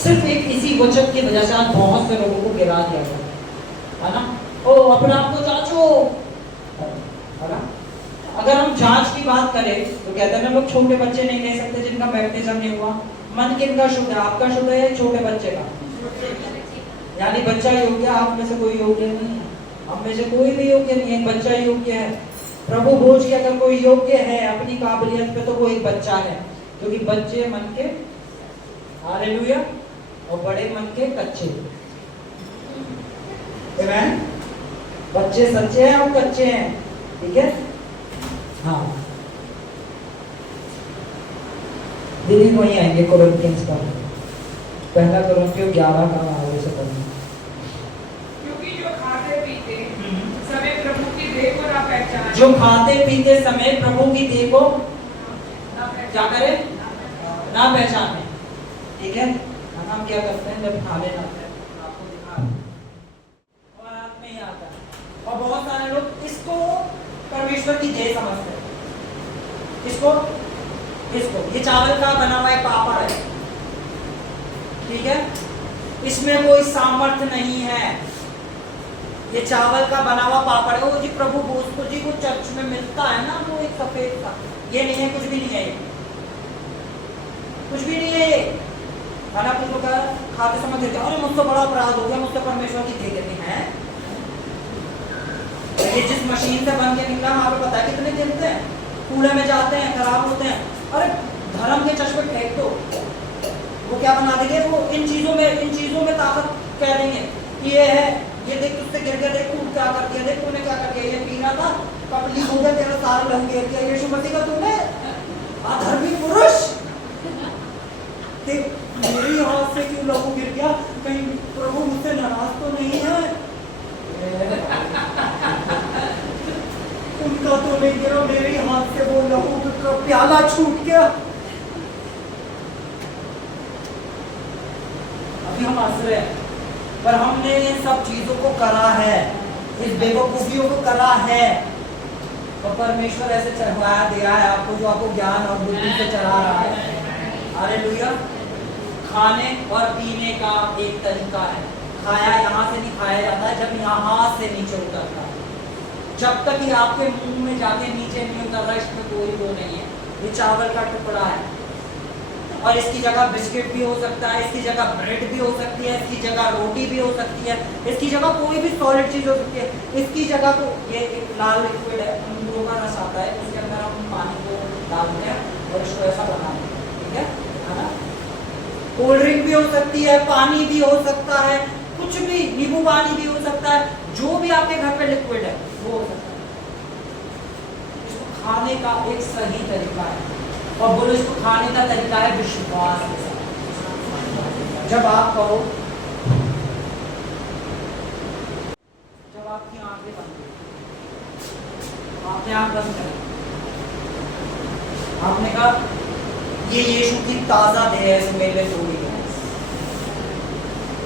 सिर्फ एक इसी वचन की वजह से आज बहुत से लोगों को गिरा दिया गया है ना। ओ अपने आप को जांचो, है ना। अगर हम जांच की बात करें तो कहते हैं ना लोग छोटे बच्चे नहीं ले सकते जिनका बैप्टिज्म नहीं हुआ। मन किनका शुद्ध है? आपका शुद्ध है या छोटे बच्चे का? यानी बच्चा योग्य, आप में से कोई योग्य नहीं है, हम में से कोई भी योग्य नहीं है, बच्चा योग्य है। प्रभु बोझ के अगर कोई योग्य है अपनी काबिलियत पे तो वो एक बच्चा है, क्योंकि बच्चे मन के, हालेलुया, और बड़े मन के कच्चे। आमेन। बच्चे सच्चे हैं और कच्चे हैं, ठीक है। हाँ, दीदी वहीं आएंगे कोरिन्थियंस का, पहला कोरिन्थियों 11 का आगे से पढ़ना। क्योंकि जो खाते पीते समय प्रभु की देह को ना पहचाने, जो खाते पीते समय प्रभु की देह को क्या करे? ना पहचाने, ठीक है। हम क्या करते हैं जब खा लेना है, आपको दिखा और हाथ में ही आता है। और बहुत सारे लोग इसको परमेश्वर की देह समझते हैं। इसको ये चावल का बना हुआ एक पापड़ है, ठीक है। इसमें कोई सामर्थ्य नहीं है। ये चावल का बना हुआ पापड़ है। वो जी प्रभु भोजपुर जी को चर्च में मिलता है ना, वो एक सफेद का, ये नहीं है, कुछ भी नहीं है, कुछ भी नहीं है। खाना कुछ लोग खाते समय कहते हैं अरे मुझसे बड़ा अपराध हो गया, मुझसे परमेश्वर की दे देते हैं। ये जिस मशीन से बन के निकला, वहां पे पता है कितने गिरते हैं, कूड़े में जाते हैं, खराब होते हैं। अरे धर्म के चश्मे फेंक दो, वो क्या बना देंगे? वो इन चीजों में ताकत कह देंगे। ये है, ये देख तुझसे गिर गया, देख तू क्या कर दिया, देख तूने क्या कर दिया, ये पीना था कपली हो गया, तेरा सारा लहू गिर गया, यीशु मसीह का तूने अधर्मी पुरुष, देख मेरे हाथ से क्यों लहू गिर गया, कहीं प्रभु मुझसे नाराज तो नहीं है? उनका तो नहीं गिरा, मेरे हाथ से वो लहू का प्याला छूट गया। अभी हम हंस रहे हैं, पर हमने इन सब चीजों को करा है, इस बेवकूफियों को करा है। और परमेश्वर ऐसे चढ़ाया दिया है आपको, जो आपको ज्ञान और बुद्धि से चढ़ा रहा है। हालेलुया। खाने और पीने का एक तरीका है। खाया यहाँ से नहीं खाया जाता है जब यहाँ से नीचे उतरता है। जब तक ये आपके मुंह में जाके नीचे नहीं उतर रहा, इसमें कोई वो नहीं है। ये चावल का टुकड़ा है और इसकी जगह बिस्किट भी हो सकता है, इसकी जगह ब्रेड भी हो सकती है, इसकी जगह रोटी भी हो सकती है, इसकी जगह कोई भी सॉलिड चीज हो सकती है। इसकी जगह तो ये एक लाल लिक्विड है, अंगूरों का रस आता है, उसके अंदर हम पानी को डालते हैं और इसको ऐसा बनाते हैं, ठीक है ना। कोल्ड ड्रिंक भी हो सकती है, पानी भी हो सकता है, कुछ भी, नींबू पानी भी हो सकता है, जो भी आपके घर पे लिक्विड है वो हो सकता है। इसको खाने का एक सही तरीका है, और बोलो इसको खाने का तरीका है विश्वास के साथ। जब आप कहो, जब आपकी आंखें बंद हो, आपने आंख बंद करी, आपने कहा ये यीशु की ताजा देह है, इसे मेरे लिए तोड़ी है।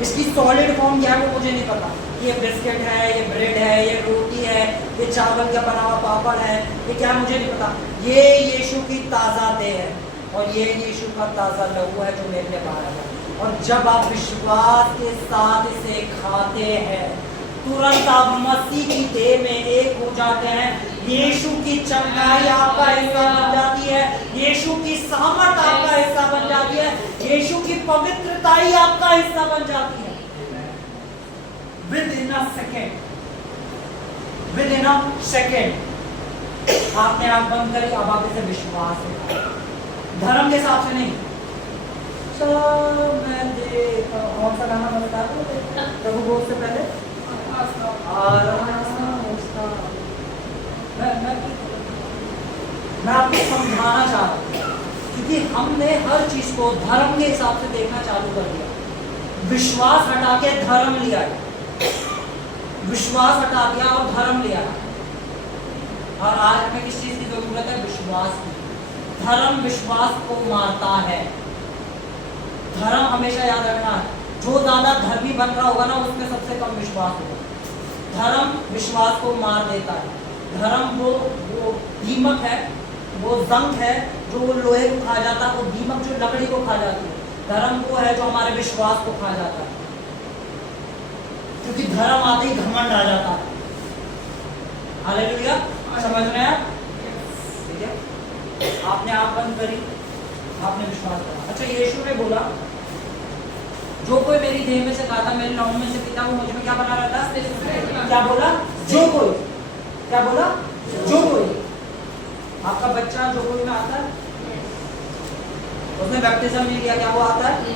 इसकी सॉलिड फॉर्म क्या है वो मुझे नहीं पता, ये बिस्किट है, ये ब्रेड है, ये रोटी है, ये चावल का बना हुआ पापड़ है, ये क्या मुझे नहीं पता। ये यीशु की ताजा देह है, और ये यीशु का ताजा लहू है जो मेरे लिए बाहर है। और जब आप विश्वास के साथ इसे खाते हैं, तुरंत आप मसीह की देह में एक हो जाते हैं। यीशु की चंगाई आपका हिस्सा बन जाती है, यीशु की सामर्थ आपका हिस्सा बन जाती है, यीशु की पवित्रता ही आपका हिस्सा बन जाती है। With in a second, with in a second आपने आंख बंद करी, अब आप इसे विश्वास से, धर्म के हिसाब से नहीं। मैं देखता हूं, कौन सा गाना मैं बता दूं प्रभु भोज से पहले, मैं आपको समझाना चाहता हूँ, क्योंकि हमने हर चीज को धर्म के हिसाब से देखना चालू कर दिया। विश्वास हटा के धर्म लिया, विश्वास हटा दिया और धर्म लिया। और आज हमें किस चीज की जरूरत है? विश्वास की। धर्म विश्वास को मारता है। धर्म हमेशा याद रखना है, जो ज्यादा धर्मी बन रहा होगा ना उसमें सबसे कम विश्वास होगा। धर्म विश्वास को मार देता है। धर्म वो दीमक है, वो जंग है जो वो लोहे को खा जाता है, वो दीमक जो लकड़ी को खा जाती है। धर्म वो है जो हमारे विश्वास को खा जाता है, क्योंकि धर्म आते ही घमंड आ जाता है। हालेलुया, समझ रहे हैं आप? ठीक है, आपने आंख बंद करी, आपने विश्वास करा। अच्छा, यीशु ने बोला जो कोई मेरी देह में से खाता, मेरे लहू में से पीता, वो मुझ में क्या बना रहता है? क्या बोला? जो कोई। क्या बोला? जो कोई। आपका बच्चा जो कोई में आता है, उसने बैप्टिज्म नहीं लिया, क्या वो आता है?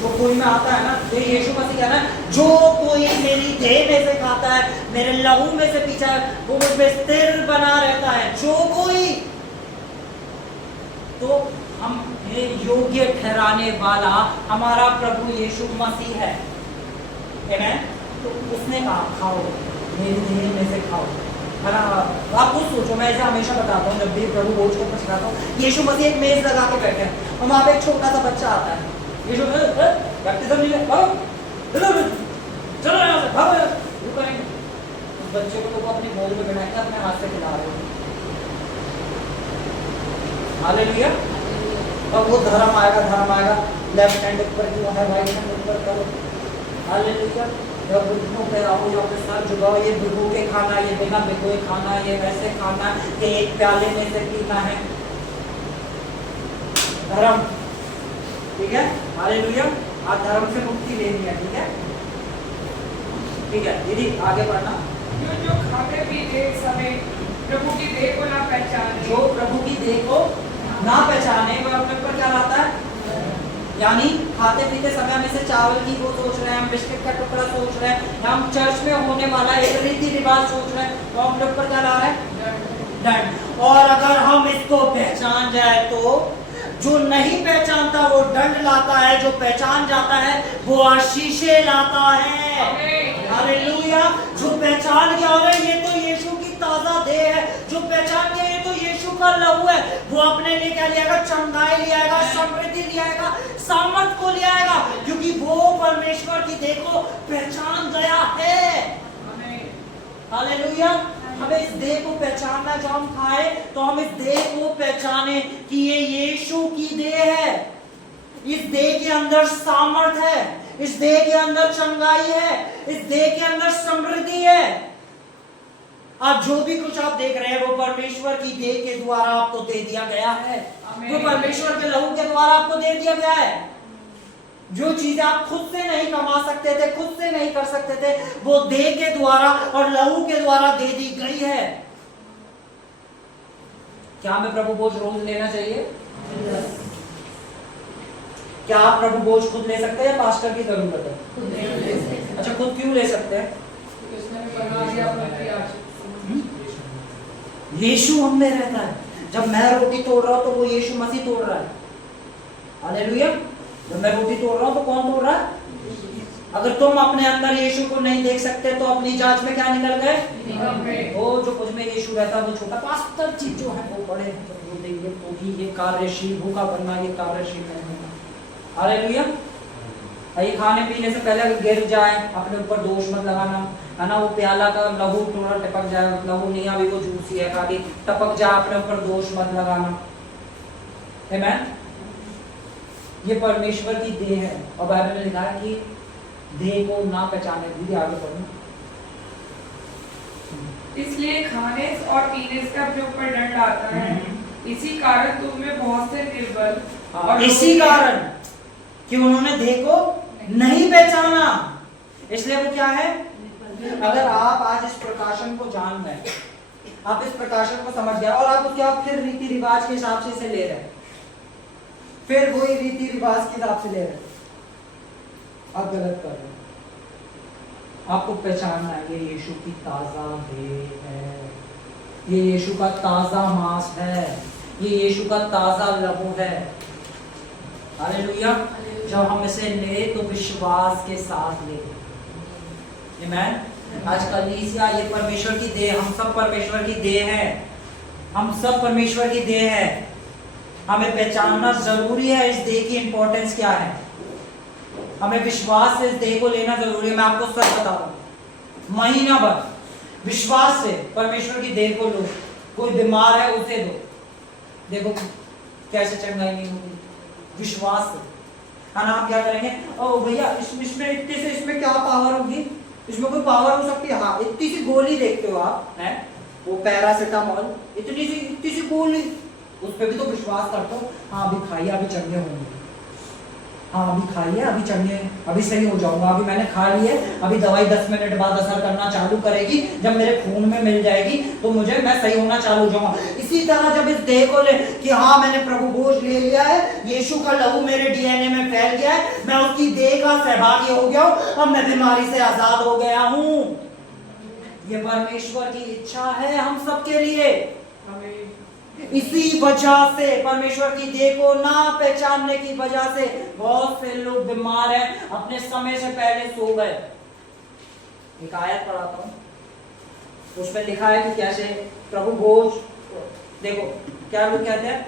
जो कोई में आता है ना। ये यीशु मसीह कह रहा है, जो कोई मेरी देह में से खाता है, मेरे लहू में से पीता है, वो मुझ में स्थिर बना रहता है। जो कोई, तो हम योग्य ठहराने वाला हमारा प्रभु यीशु मसीह है। आमेन। तो उसने कहा खाओ, मेरी देह में से खाओ, है ना। आप खुद सोचो, मैं ऐसे हमेशा बताता हूँ जब भी प्रभु भोज को पछताता हूँ, यीशु मसीह एक मेज लगा के बैठे हैं और वहाँ पे एक छोटा सा बच्चा आता है। यीशु बैप्टिज्म नहीं ले, भागो चलो यहाँ से, भागो वो करेंगे। उस बच्चे को तो वो अपनी गोद में बैठाएंगे, अपने हाथ से खिला रहे हो। हालेलुया। और वो धर्म आएगा, लेफ्ट हैंड ऊपर क्यों है, राइट हैंड ऊपर करो। हालेलुया। जब घुटनों पे आओ या अपने सर झुकाओ, ये भिगो के खाना, ये बिना भिगोए खाना, ये वैसे खाना, ये एक प्याले में से पीना है। धर्म, ठीक है। हालेलुया। आज धर्म से मुक्ति लेनी है, ठीक है। ठीक है दीदी, आगे बढ़ना। जो खाते पीते समय प्रभु की देह को ना पहचाने, जो प्रभु की देह को ना पहचाने, वो अपने ऊपर क्या लाता है? यानी खाते पीते समय हम इसे चावल की वो सोच रहे हैं, हम बिस्किट का टुकड़ा सोच रहे हैं, या हम चर्च में होने वाला एक रीति रिवाज सोच रहे हैं, तो हम अपने ऊपर क्या ला रहे हैं? दंड। और अगर हम इसको पहचान जाए तो जो नहीं पहचानता वो दंड लाता है, जो पहचान जाता है वो आशीषें लाता है। हालेलुया। जो पहचान गया होगा ये तो यीशु की ताजा देह है, जो पहचान गया ये तो यीशु का लहू है, वो अपने लिए क्या ले आएगा? चंगाई ले आएगा, समृद्धि ले आएगा, सामर्थ को ले आएगा, क्योंकि वो परमेश्वर की देह को पहचान गया है। हालेलुया। हमें इस देह को पहचानना, जो हम खाए तो हम इस देह को पहचाने कि ये यीशु की देह है। इस देह के अंदर सामर्थ है, इस देह के अंदर चंगाई है, इस देह के अंदर समृद्धि है। आज जो भी कुछ आप देख रहे हैं वो परमेश्वर की देह के द्वारा आपको दे दिया गया है, वो परमेश्वर के लहू के द्वारा आपको दे दिया गया है। जो चीजें आप खुद से नहीं कमा सकते थे, खुद से नहीं कर सकते थे, वो देह के द्वारा और लहू के द्वारा दे दी गई है। क्या हमें प्रभु भोज रोज लेना चाहिए? क्या आप प्रभु भोज खुद ले सकते हैं या पास्टर की जरूरत है? अच्छा, खुद क्यों ले सकते हैं? यीशु हम में रहता है। जब मैं रोटी तोड़ रहा हूं तो वो यीशु मसीह तोड़ रहा है। हालेलुया। जब मैं रोटी तोड़ रहा हूं तो कौन तोड़ रहा है? अगर तुम अपने अंदर यीशु को नहीं देख सकते तो अपनी जांच में क्या निकल गए? वो जो कुछ में यीशु रहता है वो छोटा पास्तर चीज जो है वो बड़े वो देंगे तो भी ये कार्यशील भूखा बनना, ये कार्यशील नहीं होना। हालेलुया। ये खाने पीने से पहले अगर गिर जाए अपने ऊपर दोष मत लगाना, है ना। वो प्याला का लहू थोड़ा टपक जाए, लहू नहीं अभी वो जूसी है खाली, टपक जाए अपने ऊपर दोष मत लगाना। आमीन। ये परमेश्वर की देह है और बाइबल में लिखा है कि देह को ना पहचाने। दीदी आगे बढ़ो। इसलिए खाने और पीने से अपने ऊपर दंड आता है। इसी कारण तुम में बहुत से निर्बल और इसी कारण कि उन्होंने देह को नहीं पहचाना, इसलिए वो क्या है? अगर आप आज इस प्रकाशन को जान गए, आप इस प्रकाशन को समझ गए और आप उसके बाद फिर रीति रिवाज के हिसाब से इसे ले रहे हैं, फिर वही रीति रिवाज के हिसाब से ले रहे हैं, आप गलत कर रहे हैं। आपको पहचानना है ये यीशु की ताजा देह है, ये यीशु का ताजा मांस है, ये यीशु का ताजा लहू है। हालेलुया। जब हम इसे ले तो विश्वास के साथ ले। आमीन। आज कलीसिया ये परमेश्वर की देह, हम सब परमेश्वर की देह है, हम सब परमेश्वर की देह है। हमें पहचानना जरूरी है इस देह की इंपॉर्टेंस क्या है। हमें विश्वास से इस देह को लेना जरूरी है। मैं आपको सच बता रहा हूं, महीना भर विश्वास से परमेश्वर की देह को लो। कोई बीमार है उसे दो, देखो कैसे चंगाई नहीं होगी। विश्वास से, है ना। आप क्या करेंगे? ओ भैया इसमें इतने से इसमें क्या पावर होगी, इसमें कोई पावर हो सकती है? हाँ, इतनी सी गोली देखते हो आप, हैं वो पैरासिटामोल, इतनी सी गोली, उस पर भी तो विश्वास करते हो। हाँ अभी खाइए, अभी चंगे होंगे। हाँ अभी खाइए, अभी चंगे, अभी सही हो जाऊंगा। अभी मैंने खा ली है, अभी दवाई 10 मिनट बाद असर करना चालू करेगी, जब मेरे खून में मिल जाएगी तो मैं सही होना चालू हो जाऊंगा। इसी तरह जब इस देह को ले कि हाँ मैंने प्रभु भोज ले लिया है, यीशु का लहू मेरे डीएनए में फैल गया है, मैं उसकी देह का सहभागी हो गया हूँ, अब मैं बीमारी से आजाद हो गया हूँ। ये परमेश्वर की इच्छा है हम सबके लिए। इसी वजह से परमेश्वर की देह को ना पहचानने की वजह से बहुत से लोग बीमार हैं, अपने समय से पहले सो गए। एक आयत पढ़ाता हूं, उसमें लिखा है कि कैसे प्रभु भोज, देखो क्या लोग कहते हैं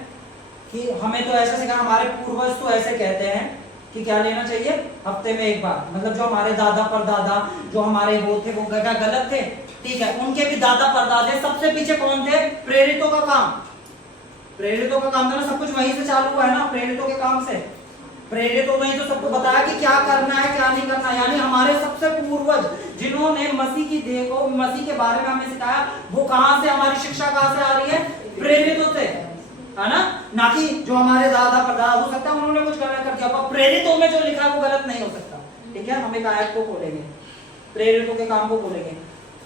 कि हमें तो ऐसा सिखा, हमारे पूर्वज तो ऐसे कहते हैं कि क्या लेना चाहिए हफ्ते में एक बार। मतलब जो हमारे दादा परदादा जो हमारे वो थे वो गलत थे, ठीक है। उनके भी दादा परदादे, सबसे पीछे कौन थे? प्रेरितों का काम। प्रेरितों का काम था ना, सब कुछ वहीं से चालू हुआ है ना, प्रेरितों के काम से। प्रेरितों ने तो सबको बताया कि क्या करना है क्या नहीं करना। यानी हमारे सबसे पूर्वज जिन्होंने मसीह की देह को, मसीह के बारे में हमें सिखाया, वो कहां से, हमारी शिक्षा कहां से आ रही है? प्रेरितों से, है ना कि जो हमारे दादा परदादा। हो सकता है उन्होंने कुछ गलत कर दिया, पर प्रेरितों में जो लिखा है वो गलत नहीं हो सकता। ठीक है, हम एक आयत को खोलेंगे, प्रेरितों के काम को खोलेंगे।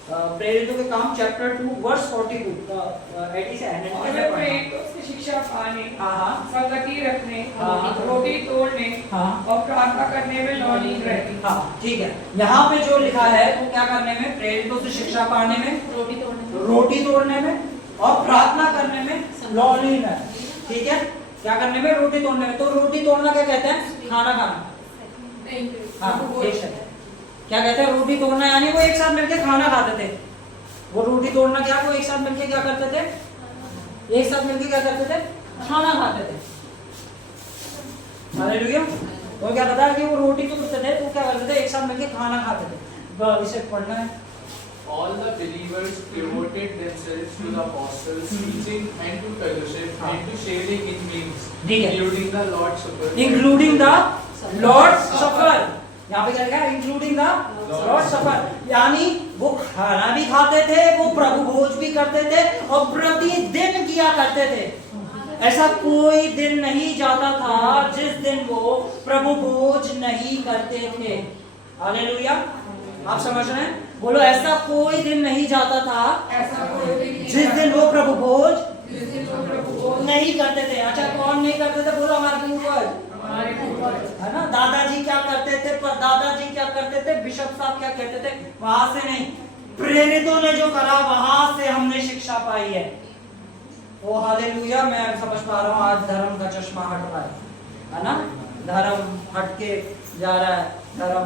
प्रेरितों के काम चैप्टर 2 वर्स 42 शिक्षा पाने, हाँ संगति रखने, हाँ, रोटी तोड़ने हाँ, और प्रार्थना करने में लौलीन रहती। हाँ ठीक है। यहाँ पे जो लिखा है वो क्या करने में? प्रेरितों से शिक्षा पाने में, रोटी तोड़ने में और प्रार्थना करने में लौलीन है। ठीक है, क्या करने में? रोटी तोड़ने में। तो रोटी तोड़ना क्या कहते हैं? खाना खाना। हाँ क्या कहते हैं? रोटी तोड़ना यानी वो एक साथ मिलकर खाना खाते थे। वो रोटी तोड़ना क्या, वो एक साथ मिलकर क्या करते थे? एक साथ मिलकर क्या करते थे? खाना खाते थे। हालेलुया। वो क्या पता है कि वो रोटी तोड़ते थे तो क्या करते थे? एक साथ मिलकर खाना खाते थे। इसे पढ़ना है। All the believers devoted themselves to the apostles' teaching and to fellowship and to sharing in meals, including the Lord's Supper. Including the Lord's Supper. यहाँ पे क्या लिखा है? Including the Lord's Supper. यानी वो खाना भी खाते थे, वो प्रभु भोज भी करते थे और प्रतिदिन किया करते थे। ऐसा कोई दिन नहीं जाता था जिस दिन वो प्रभु भोज नहीं करते थे। हालेलुया। आप समझ रहे हैं? बोलो, ऐसा कोई दिन नहीं जाता था जिस दिन वो प्रभु भोज नहीं करते थे। अच्छा, कौन नहीं करते थे? बोलो, हमारे पूर्वज। है ना। दादाजी क्या करते थे, पर दादाजी क्या करते थे, बिशप साहब क्या कहते थे, वहां से नहीं, प्रेरितों ने जो करा वहां से हमने शिक्षा पाई है। ओ हालेलुया। मैं समझ पा रहा हूँ आज धर्म का चश्मा हट रहा है ना, धर्म हट के जा रहा है, धर्म।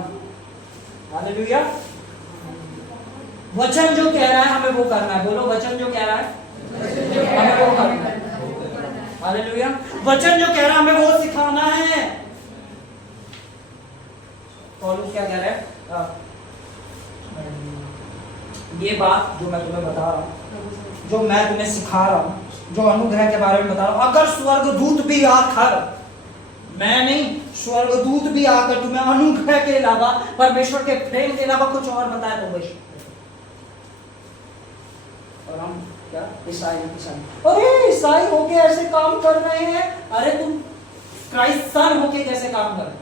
हालेलुया। वचन जो कह रहा है हमें वो करना है। बोलो, वचन जो कह रहा है हमें वो करना है। हालेलुया। वचन जो कह रहा है हमें वो सिखाना है। पौलुस क्या कह रहा है, ये बात जो मैं तुम्हें बता रहा हूं, जो मैं तुम्हें सिखा रहा हूं, जो अनुग्रह के बारे में बता रहा हूं, अगर स्वर्गदूत भी आकर, मैं नहीं, स्वर्गदूत भी आकर तुम्हें अनुग्रह के अलावा, परमेश्वर के प्रेम के अलावा कुछ और बताए तो वैश्य। और हम क्या ईसाई, अरे ईसाई होके ऐसे काम कर रहे हैं, अरे तुम क्राइस्ट सन होके कैसे काम कर रहे हो?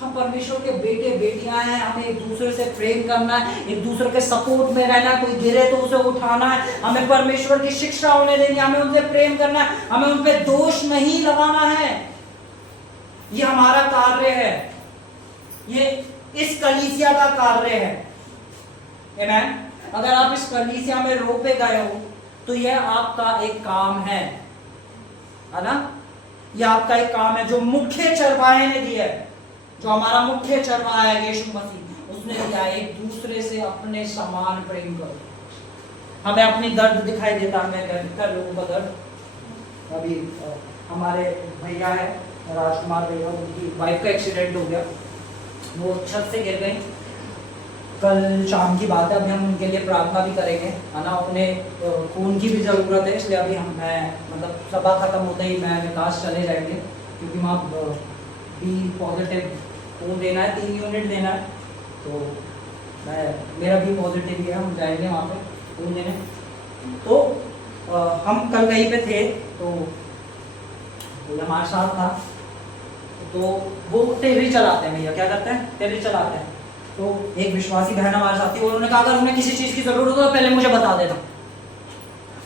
हम परमेश्वर के बेटे बेटियां हैं, हमें एक दूसरे से प्रेम करना है, एक दूसरे के सपोर्ट में रहना है, कोई गिरे तो उसे उठाना है, हमें परमेश्वर की शिक्षा होने देनी है, हमें उनसे प्रेम करना है, हमें उन पे दोष नहीं लगाना है। ये हमारा कार्य है, ये इस कलीसिया का कार्य है। आमीन। अगर आप इस कलीसिया में रोपे गए हो तो यह आपका एक काम है ना, यह आपका एक काम है जो मुख्य चरवाहे ने दिया है, जो हमारा मुख्य चरवाहा है यीशु मसीह, उसने दिया एक दूसरे से अपने समान प्रेम करो। हमें अपनी दर्द दिखाई देता है, मैं कर लोगों का दर्द। अभी हमारे भैया है राजकुमार भैया, उनकी वाइफ का एक्सीडेंट हो गया, वो छत से गिर गई, कल शाम की बात है। अभी हम उनके लिए प्रार्थना भी करेंगे, है ना। उन्हें खून की भी ज़रूरत है, इसलिए अभी मैं मतलब सभा खत्म होते ही मैं विकास चले जाएंगे, क्योंकि वहाँ बी पॉजिटिव खून देना है, 3 यूनिट देना है, तो मेरा भी पॉजिटिव ही है, हम जाएंगे वहाँ पे खून देने। तो हम कल कहीं पे थे, तो हमारे साथ था, तो वो टेली चलाते हैं भैया, क्या करते हैं, टेली चलाते हैं। तो एक विश्वासी बहन हमारे साथ थी, उन्होंने कहा अगर उन्हें किसी चीज़ की ज़रूरत हो तो पहले मुझे बता देना,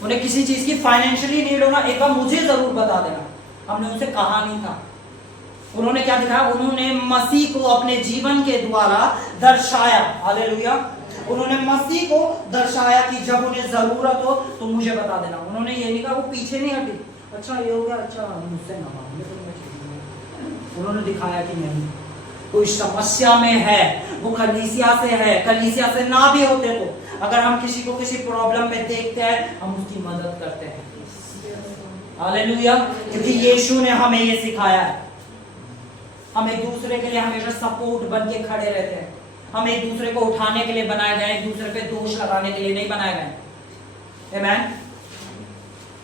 उन्हें किसी चीज़ की फाइनेंशियली नीड होना एक बार मुझे ज़रूर बता देना। हमने उनसे कहा नहीं था। उन्होंने क्या दिखाया, उन्होंने मसीह को अपने जीवन के द्वारा दर्शाया। हालेलुया। उन्होंने मसीह को दर्शाया कि जब उन्हें ज़रूरत हो तो मुझे बता देना। उन्होंने ये नहीं कहा, वो पीछे नहीं हटी, अच्छा ये हो गया, अच्छा मुझसे ना मांगे तो मैं ठीक। उन्होंने दिखाया कि नहीं, कोई समस्या में है, वो कलीसिया से है, कलीसिया से ना भी होते तो अगर हम किसी को किसी प्रॉब्लम में देखते हैं हम उसकी मदद करते हैं। हालेलुया। क्योंकि यीशु ने हमें ये सिखाया है, हम एक दूसरे के लिए हमेशा सपोर्ट बन के खड़े रहते हैं। हम एक दूसरे को उठाने के लिए बनाए गए, एक दूसरे पे दोष लगाने के लिए नहीं बनाए गए। आमीन।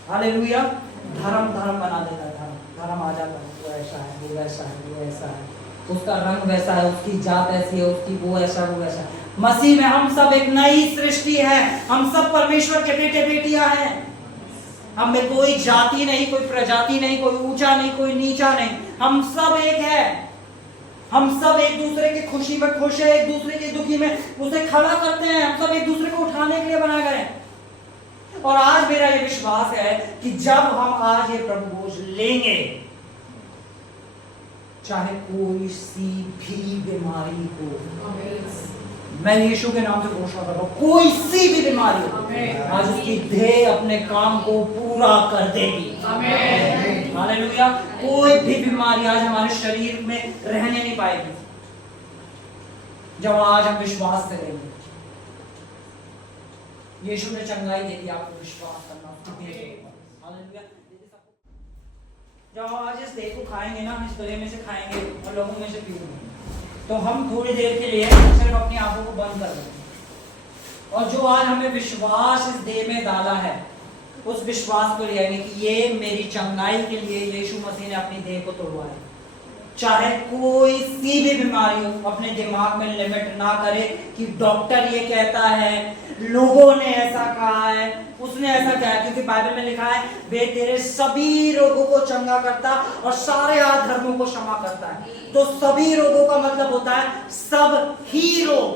हालेलुया। धर्म बना देता है, धर्म आ जाता है, वो ऐसा है, वो वैसा है, वो ऐसा है, उसका रंग वैसा है, उसकी जात ऐसी है, उसकी वो ऐसा, वो वैसा। मसीह में हम सब एक नई सृष्टि है, हम सब परमेश्वर के बेटे बेटियां हैं। हम में कोई जाति नहीं, कोई प्रजाति नहीं, कोई ऊंचा नहीं, कोई नीचा नहीं, हम सब एक है। हम सब एक दूसरे की खुशी में खुश है, एक दूसरे की दुखी में उसे खड़ा करते हैं। हम सब एक दूसरे को उठाने के लिए बनाए गए हैं। और आज मेरा ये विश्वास है कि जब हम आज ये प्रभु भोज लेंगे, चाहे कोई सी भी बीमारी हो, मैं यीशु के नाम से घोषणा कर रहा हूं, कोई सी भी बीमारी हो, आज उसकी देह अपने काम को पूरा कर देगी। हालेलुया। कोई भी बीमारी आज हमारे शरीर में रहने नहीं पाएगी जब आज हम विश्वास करेंगे। यीशु ने चंगाई दे दी, आपको विश्वास करना। हालेलुया। जब हम आज इस देह को खाएंगे ना, इस गले में से खाएंगे और लोगों में से पीएंगे, तो हम थोड़ी देर के लिए सिर्फ अपनी आंखों को बंद कर देंगे, और जो आज हमें विश्वास इस देह में डाला है, उस विश्वास को ले आएंगे कि ये मेरी चंगाई के लिए यीशु मसीह ने अपनी देह को तोड़वाया। चाहे कोई सी भी बीमारी हो, अपने दिमाग में लिमिट ना करे कि डॉक्टर ये कहता है, लोगों ने ऐसा कहा है, उसने ऐसा कहा है, क्योंकि बाइबल में लिखा है वे तेरे सभी रोगों को चंगा करता और सारे अधर्मों को क्षमा करता है। तो सभी रोगों का मतलब होता है सब ही रोग,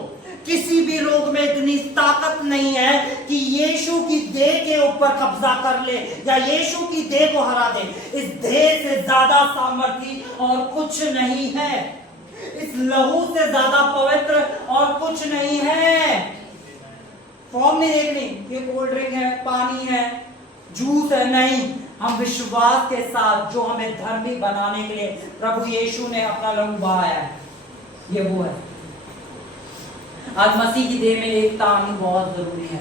किसी भी रोग में इतनी ताकत नहीं है कि यीशु की देह के ऊपर कब्जा कर ले या यीशु की देह को हरा दे। इस देह से ज्यादा सामर्थी और कुछ नहीं है, इस लहू से ज्यादा पवित्र और कुछ नहीं है। फॉर्म नहीं देखनी, ये कोल्ड ड्रिंक है, पानी है, जूस है, नहीं। हम विश्वास के साथ जो हमें धर्मी बनाने के लिए प्रभु यीशु ने अपना लहू बहाया है, ये वो है। आज मसीह की देह में एकता आनी बहुत जरूरी है।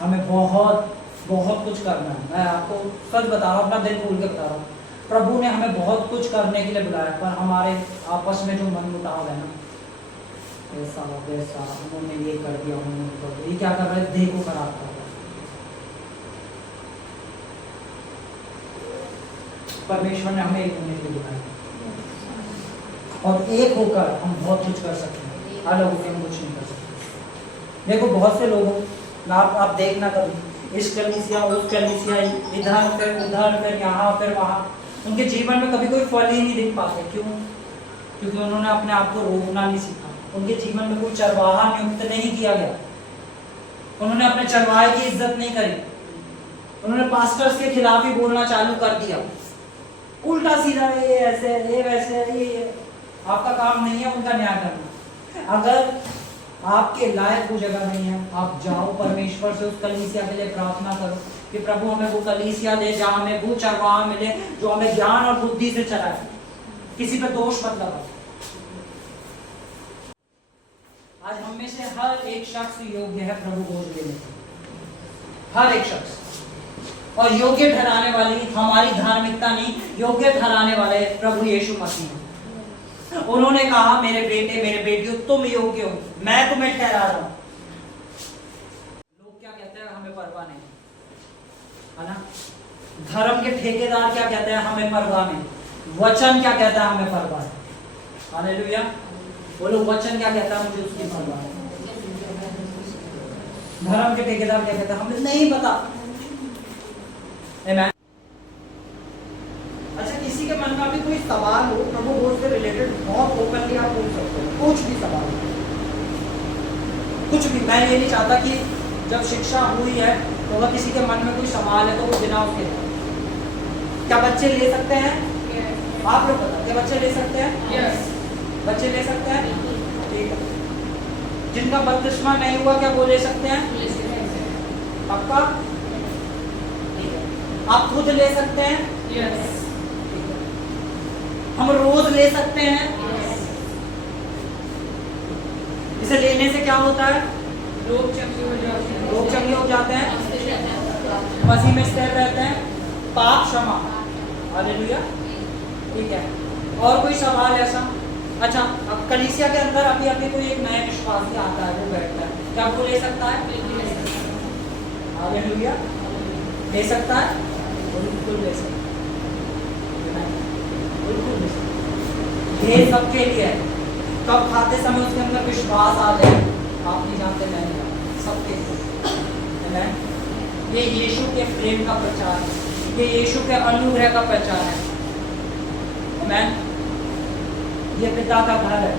हमें बहुत बहुत कुछ करना है। मैं आपको सच बता रहा हूँ, अपना दिल खोल के बता रहा हूँ। प्रभु ने हमें बहुत कुछ करने के लिए बुलाया, पर हमारे आपस में जो मनमुटाव है ना, ऐसा वैसा, उन्होंने ये कर दिया, उन्होंने कर दिया, ये क्या कर रहा है? देह को खराब कर रहा है। परमेश्वर ने हमें एक होने के लिए बुलाया और एक होकर हम बहुत कुछ कर सकते हैं, अलग होकर हम कुछ नहीं कर सकते। देखो बहुत से लोगों, आप देखना कभी इस कलीसिया उस कलीसिया, इधर फिर यहाँ फिर वहाँ, उनके जीवन में कभी कोई फल ही नहीं दिख पाते। क्यों? क्योंकि उन्होंने अपने आप को रोकना नहीं सीखा। उनके जीवन में कोई चरवाहा नियुक्त नहीं किया गया, उन्होंने अपने चरवाहे की इज्जत नहीं करी, उन्होंने पास्टर्स के खिलाफ ही बोलना चालू कर दिया, उल्टा सीधा, ये ऐसे ये वैसे, ये आपका काम नहीं है उनका न्याय करना। अगर आपके लायक वो जगह नहीं है, आप जाओ परमेश्वर से उस कलीसिया के लिए प्रार्थना करो कि प्रभु हमें वो कलीसिया दे जहाँ हमें वो चरवाहा मिले जो हमें ज्ञान और बुद्धि से चलाए, किसी पे दोष मत लगाओ। आज हम में से हर एक शख्स योग्य है प्रभु गोद लेने के, हर एक शख्स। और योग्य ठहराने वाली हमारी धार्मिकता नहीं, योग्य ठहराने वाले प्रभु यीशु मसीह हैं। उन्होंने कहा मेरे बेटे मेरे बेटियों तुम योग्य हो, मैं तुम्हें ठहरा रहा हूं। लोग क्या कहते हैं? हमें परवाह नहीं है ना। धर्म के ठेकेदार क्या कहते हैं? हमें परवाह नहीं। वचन क्या कहता है? हमें परवाह है। हालेलुया। बोलो वचन क्या कहता है? मुझे उसकी परवाह है। धर्म के ठेकेदार क्या कहते हैं? हमें नहीं पता। आमीन। अच्छा, किसी के मन में अभी कोई सवाल हो प्रभु बोध से रिलेटेड, बहुत ओपनली आप पूछ सकते हो, कुछ भी सवाल, कुछ भी। मैं ये नहीं चाहता कि जब शिक्षा हुई है तो अगर किसी के मन में कोई सवाल है तो वो बिना उसके, क्या बच्चे ले सकते हैं? आप लोग बताओ, क्या बच्चे ले सकते हैं? यस, बच्चे ले सकते हैं? ठीक है। जिनका बपतिस्मा नहीं हुआ क्या वो ले सकते हैं? पक्का? ठीक है। आप खुद ले सकते हैं? यस, हम रोज ले सकते हैं? इसे लेने से क्या होता है? लोग चंगे हो जाते हैं, लोग चंगे हो जाते हैं, मसीह में स्थिर रहते हैं, पाप क्षमा। हालेलुया। ठीक है। और कोई सवाल ऐसा? अच्छा, अब कलीसिया के अंदर अभी अभी कोई एक नया विश्वासी आता है, वो बैठता है, क्या वो ले सकता है? हालेलुया। ले सकता है? बिल्कुल ले सकता है, बिल्कुल ले सकता है। ये सबके लिए है। कब खाते समय उसके अंदर विश्वास आ जाए, आप नहीं जानते, मैं नहीं जानता, सबके लिए। ये यीशु के प्रेम का प्रचार है, ये यीशु के अनुग्रह का प्रचार है। आमीन। ये पिता का घर है,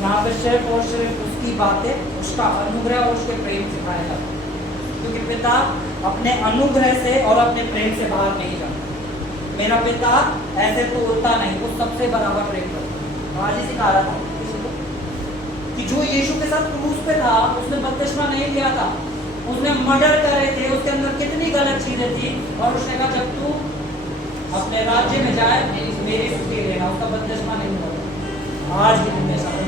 यहाँ पे सिर्फ और सिर्फ उसकी बातें, उसका अनुग्रह और उसके प्रेम सिखाया जाता है, क्योंकि पिता अपने अनुग्रह से और अपने प्रेम से बाहर नहीं जाता। मेरा पिता ऐसे तोड़ता नहीं, वो सबसे बराबर प्रेम करता है। आज ही सिखा रहा था किसी को कि जो यीशु के साथ क्रूस पे था, उसने बपतिस्मा नहीं लिया था, उसने मर्डर करे थे, उसके अंदर कितनी गलत चीजें थी, और उसने कहा जब तू अपने राज्य में जाए मेरी छुट्टी लेना, उसका बपतिस्मा नहीं हुआ। आज भी दुनिया सारे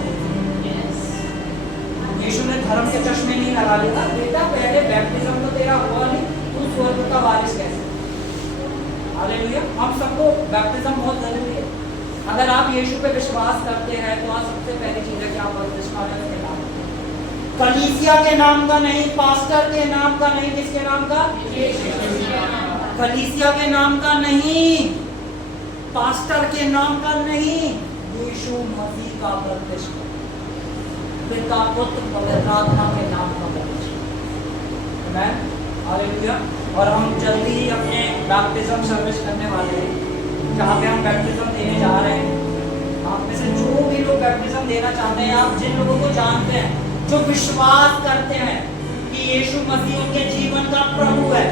यीशु ने धर्म के चश्मे नहीं लगा लिया, बेटा पहले बैप्टिज्म तो तेरा हुआ नहीं, तू स्वर्ग का वारिस कैसे? हालेलुया। हम सबको बैप्टिज्म बहुत जरूरी है। अगर आप यीशु पे विश्वास करते हैं तो आज सबसे पहली चीज है कि आप बपतिस्मा लें, उसके नाम, कलीसिया के नाम का नहीं, पास्टर के नाम का नहीं, किसके नाम का? कलीसिया के नाम का नहीं, पास्टर के नाम का नहीं, यीशु मसीह का बपतिस्मा, पिता पुत्र पवित्र आत्मा के नाम का बपतिस्मा। आमीन। हालेलुया। और हम जल्दी ही अपने बैप्टिज्म सर्विस करने वाले हैं, जहाँ पे हम बैप्टिज्म देने जा रहे हैं। आप में से जो भी लोग बैप्टिज्म लेना चाहते हैं, आप जिन लोगों को जानते हैं, जो विश्वास करते हैं कि यीशु मसीह उनके जीवन का प्रभु है,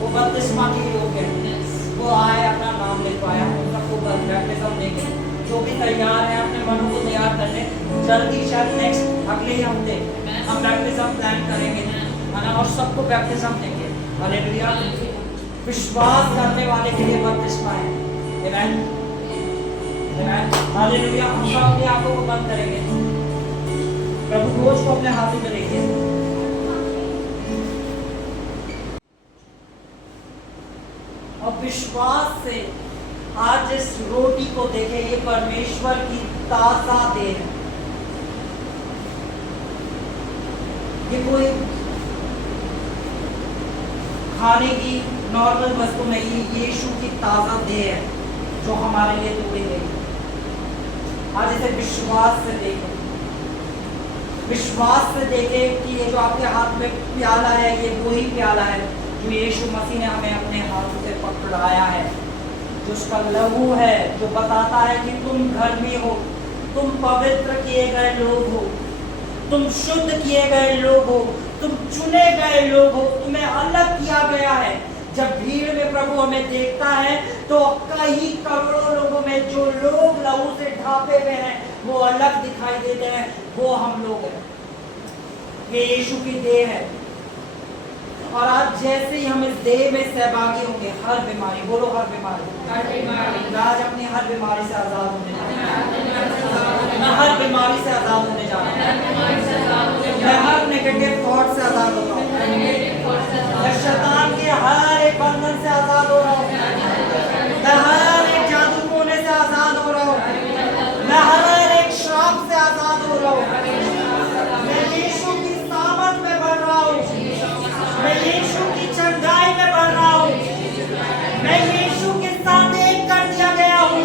वो बपतिस्मा के योग्य है। वो आए, अपना नाम लिखवाया, उनका को बैप्टिज्म देंगे। जो भी तैयार है अपने मनों को तैयार करने, जल्दी शायद नेक्स्ट अगले ही हफ्ते हम बैप्टिज्म प्लान करेंगे, है ना, और सबको बैप्टिज्म देंगे। हालेलुया। विश्वास करने वाले के लिए बपतिस्मा है। आमीन, आमीन, हालेलुया। हम सब अपनी आंखों को बंद करेंगे, प्रभु रोज को अपने हाथों में लेंगे। और विश्वास से आज इस रोटी को देखे, ये परमेश्वर की ताजा देन है। ये कोई खाने की नॉर्मल वस्तु नहीं, यीशु की ताजा देह है जो हमारे लिए तोड़ी गई। आज इसे विश्वास से देखें, विश्वास से देखें कि ये जो आपके हाथ में प्याला है, ये वही प्याला है जो यीशु मसीह ने हमें अपने हाथों से पकड़ाया है, जो उसका लहू है, जो बताता है कि तुम धर्मी हो, तुम पवित्र किए गए लोग हो, तुम शुद्ध किए गए लोग हो, तुम चुने गए लोग हो, तुम्हें अलग किया गया है। जब भीड़ में प्रभु हमें देखता है तो कई करोड़ों लोगों में जो लोग लहू से ढापे हुए हैं वो अलग दिखाई देते हैं, वो हम लोग हैं। ये यीशु की देह है। और आज जैसे ही हम इस देह में सहभागी होंगे, हर बीमारी, बोलो हर बीमारी, आज अपनी हर बीमारी से आजाद होने जा रहा हूं, मैं हर बीमारी से आजाद होने जा रहा हूं, मैं हर नेगेटिव थॉट से आजाद हो रहा हूं, मैं शैतान के हर एक बंधन से आजाद हो रहा हूं, मैं हर एक जादू टोने से आजाद हो रहा हूं, मैं हर एक श्राप से आजाद हो रहा हूं, मैं यीशु की सामर्थ में बढ़ रहा हूं, मैं यीशु की चंगाई में बढ़ रहा हूँ, मैं यीशु के साथ एक कर दिया गया हूँ।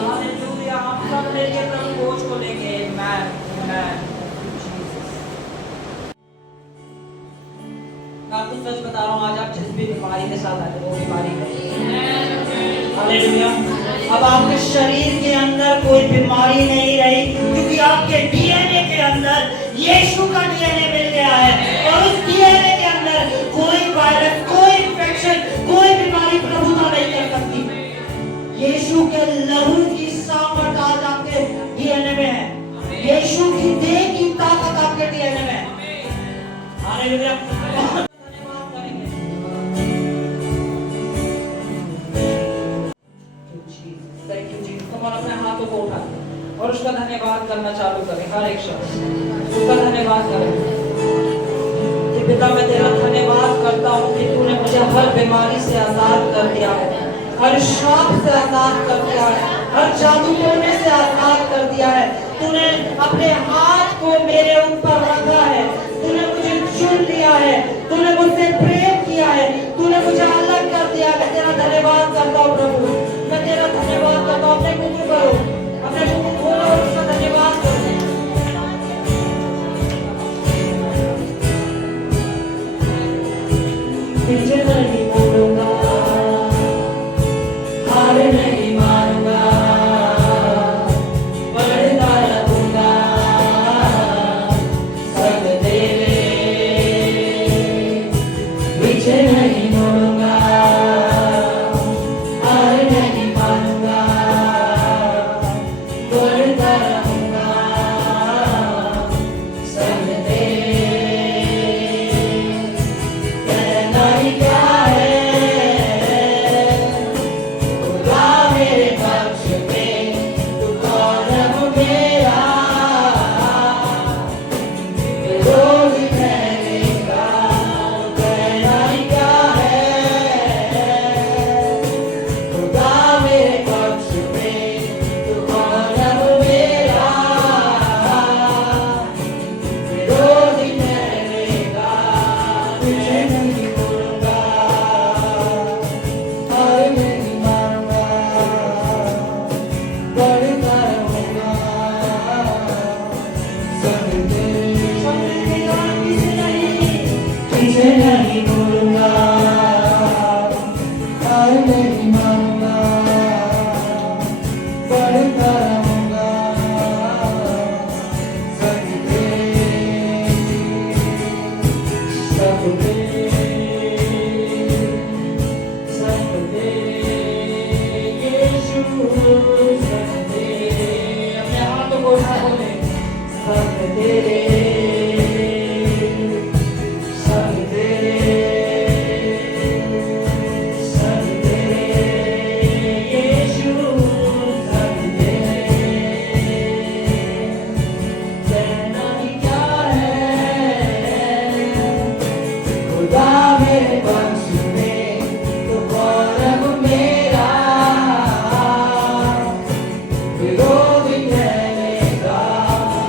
हालेलुया। हम सब लेके प्रभु बोझ को लेंगे। मैं आपको सच बता रहा हूँ, आज आप जिस भी बीमारी के साथ आते वो बीमारी नहीं। हालेलुया। अब आपके शरीर के अंदर कोई बीमारी नहीं रही, क्योंकि आपके डीएनए के अंदर यीशु का डीएनए मिल गया है, और उस डीएनए के अंदर कोई वायरस, कोई इंफेक्शन, कोई बीमारी प्रभुता नहीं कर सकती। यीशु के लहू की सामर्थ आज आपके डीएनए में है, यीशु की देह की ताकत आपके डीएनए में है। हालेलुया। अपने हाथों को उठा और उसका धन्यवाद करना चालू करें, हर एक शब्द उसका धन्यवाद करें कि पिता मैं तेरा धन्यवाद करता हूँ कि तूने मुझे हर बीमारी से आजाद कर दिया है, हर श्राप से आजाद कर दिया है, हर जादू टोने से आजाद कर दिया है। तूने अपने हाथ को मेरे ऊपर रखा है, तूने मुझे चुन लिया है, तूने मुझसे प्रेम किया है, तूने मुझे अलग कर दिया। मैं तेरा धन्यवाद करता हूँ प्रभु, मैं तेरा धन्यवाद करता हूँ। अपने मुंह करो, अपने मुंह खोलो और उसका धन्यवाद करो। पीछे नहीं मुड़ूंगा, हार नहीं मानूंगा, बढ़ता रहूंगा, संग तेरे पीछे नहीं मुड़ूंगा, हार नहीं मानूंगा, है उन्हें सब तेरे, सब तेरे, सब तेरे यीशु, सब तेरे। कहना ही क्या है, खुदा मेरे बात सुने तो गौरव मेरा विरोधी कहने का,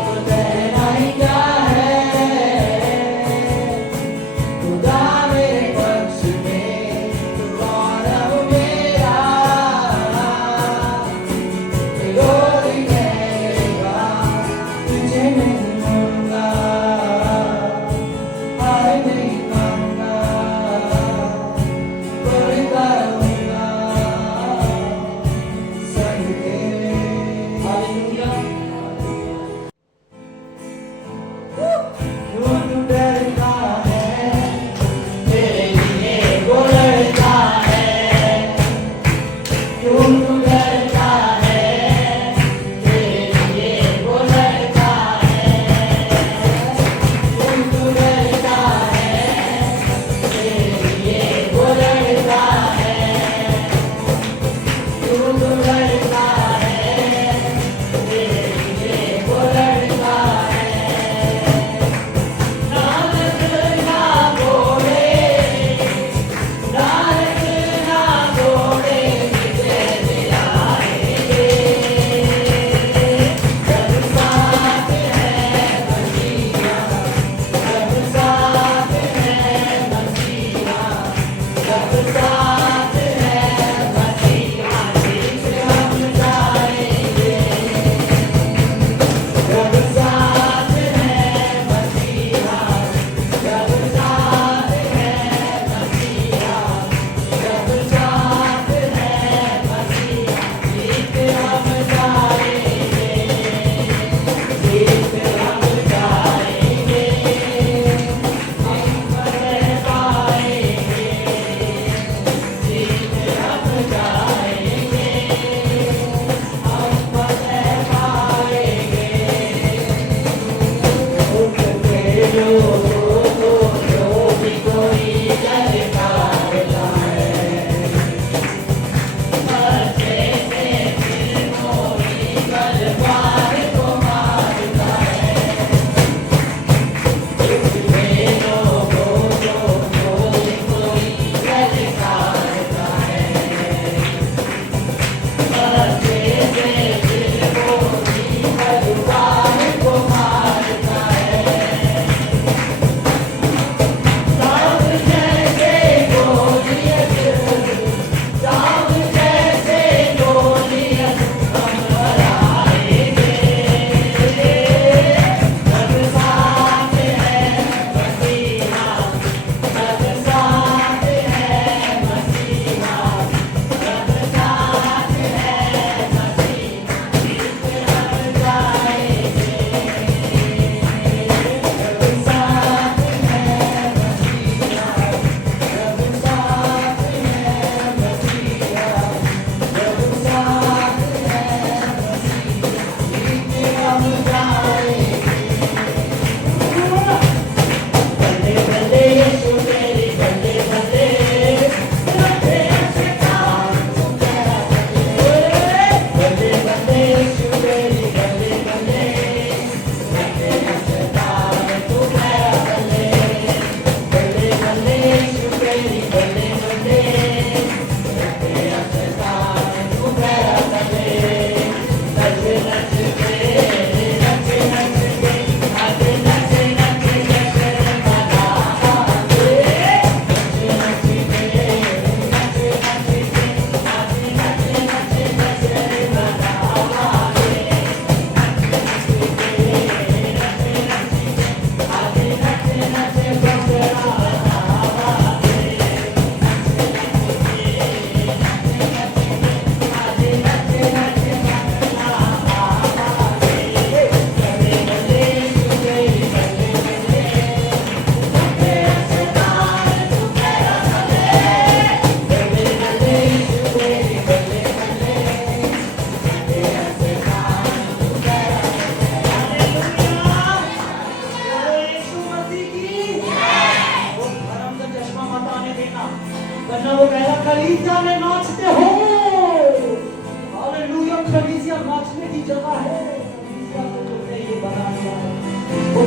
तो कहना ही क्या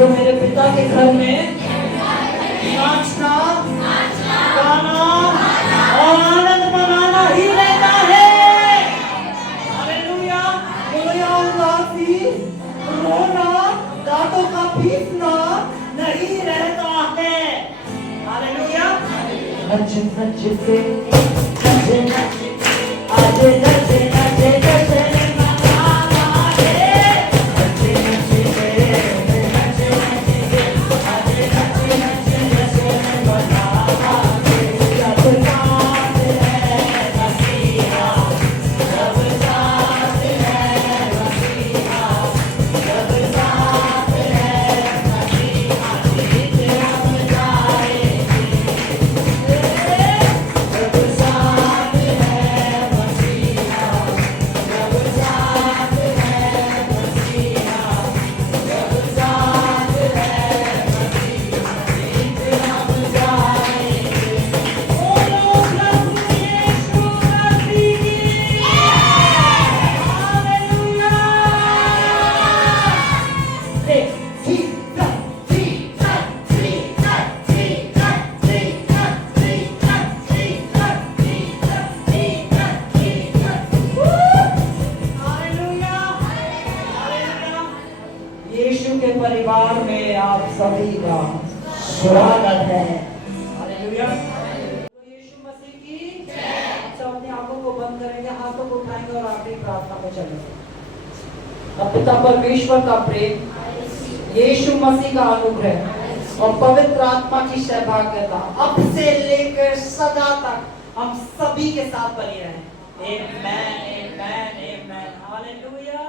बोलो मेरे पिता के घर में नाचना, गाना और आनंद मनाना ही रहता है। हालेलुया। बोलो यहाँ उदासी, रोना, दांतों का पीसना नहीं रहता है। हालेलुया। नच नच के, नच नच के, आजे नच नच नच मनाना है। नच नच के, नच नच के, आजे नच नच नच मनाना है। जब साथ है मसीहा, जब साथ है मसीहा, जब साथ है मसीहा, जीत हम जाएंगे। जब साथ है मसीहा, जब साथ है मसीहा, जब साथ है मसीहा, जीत हम जाएंगे। बोलो प्रभु यीशु मसीह की। हालेलुया। यीशु के परिवार में आप सभी का स्वागत है। हालेलुया। तो यीशु मसीह की सब अपनी आंखों को बंद करेंगे, हाथों को उठाएंगे और आखिरी प्रार्थना में चलेंगे। अब पिता परमेश्वर का प्रेम, यीशु मसीह का अनुग्रह और पवित्र आत्मा की सहभागिता अब से लेकर सदा तक हम सभी के साथ बनी रहे। आमेन, आमेन, आमेन। हालेलुया।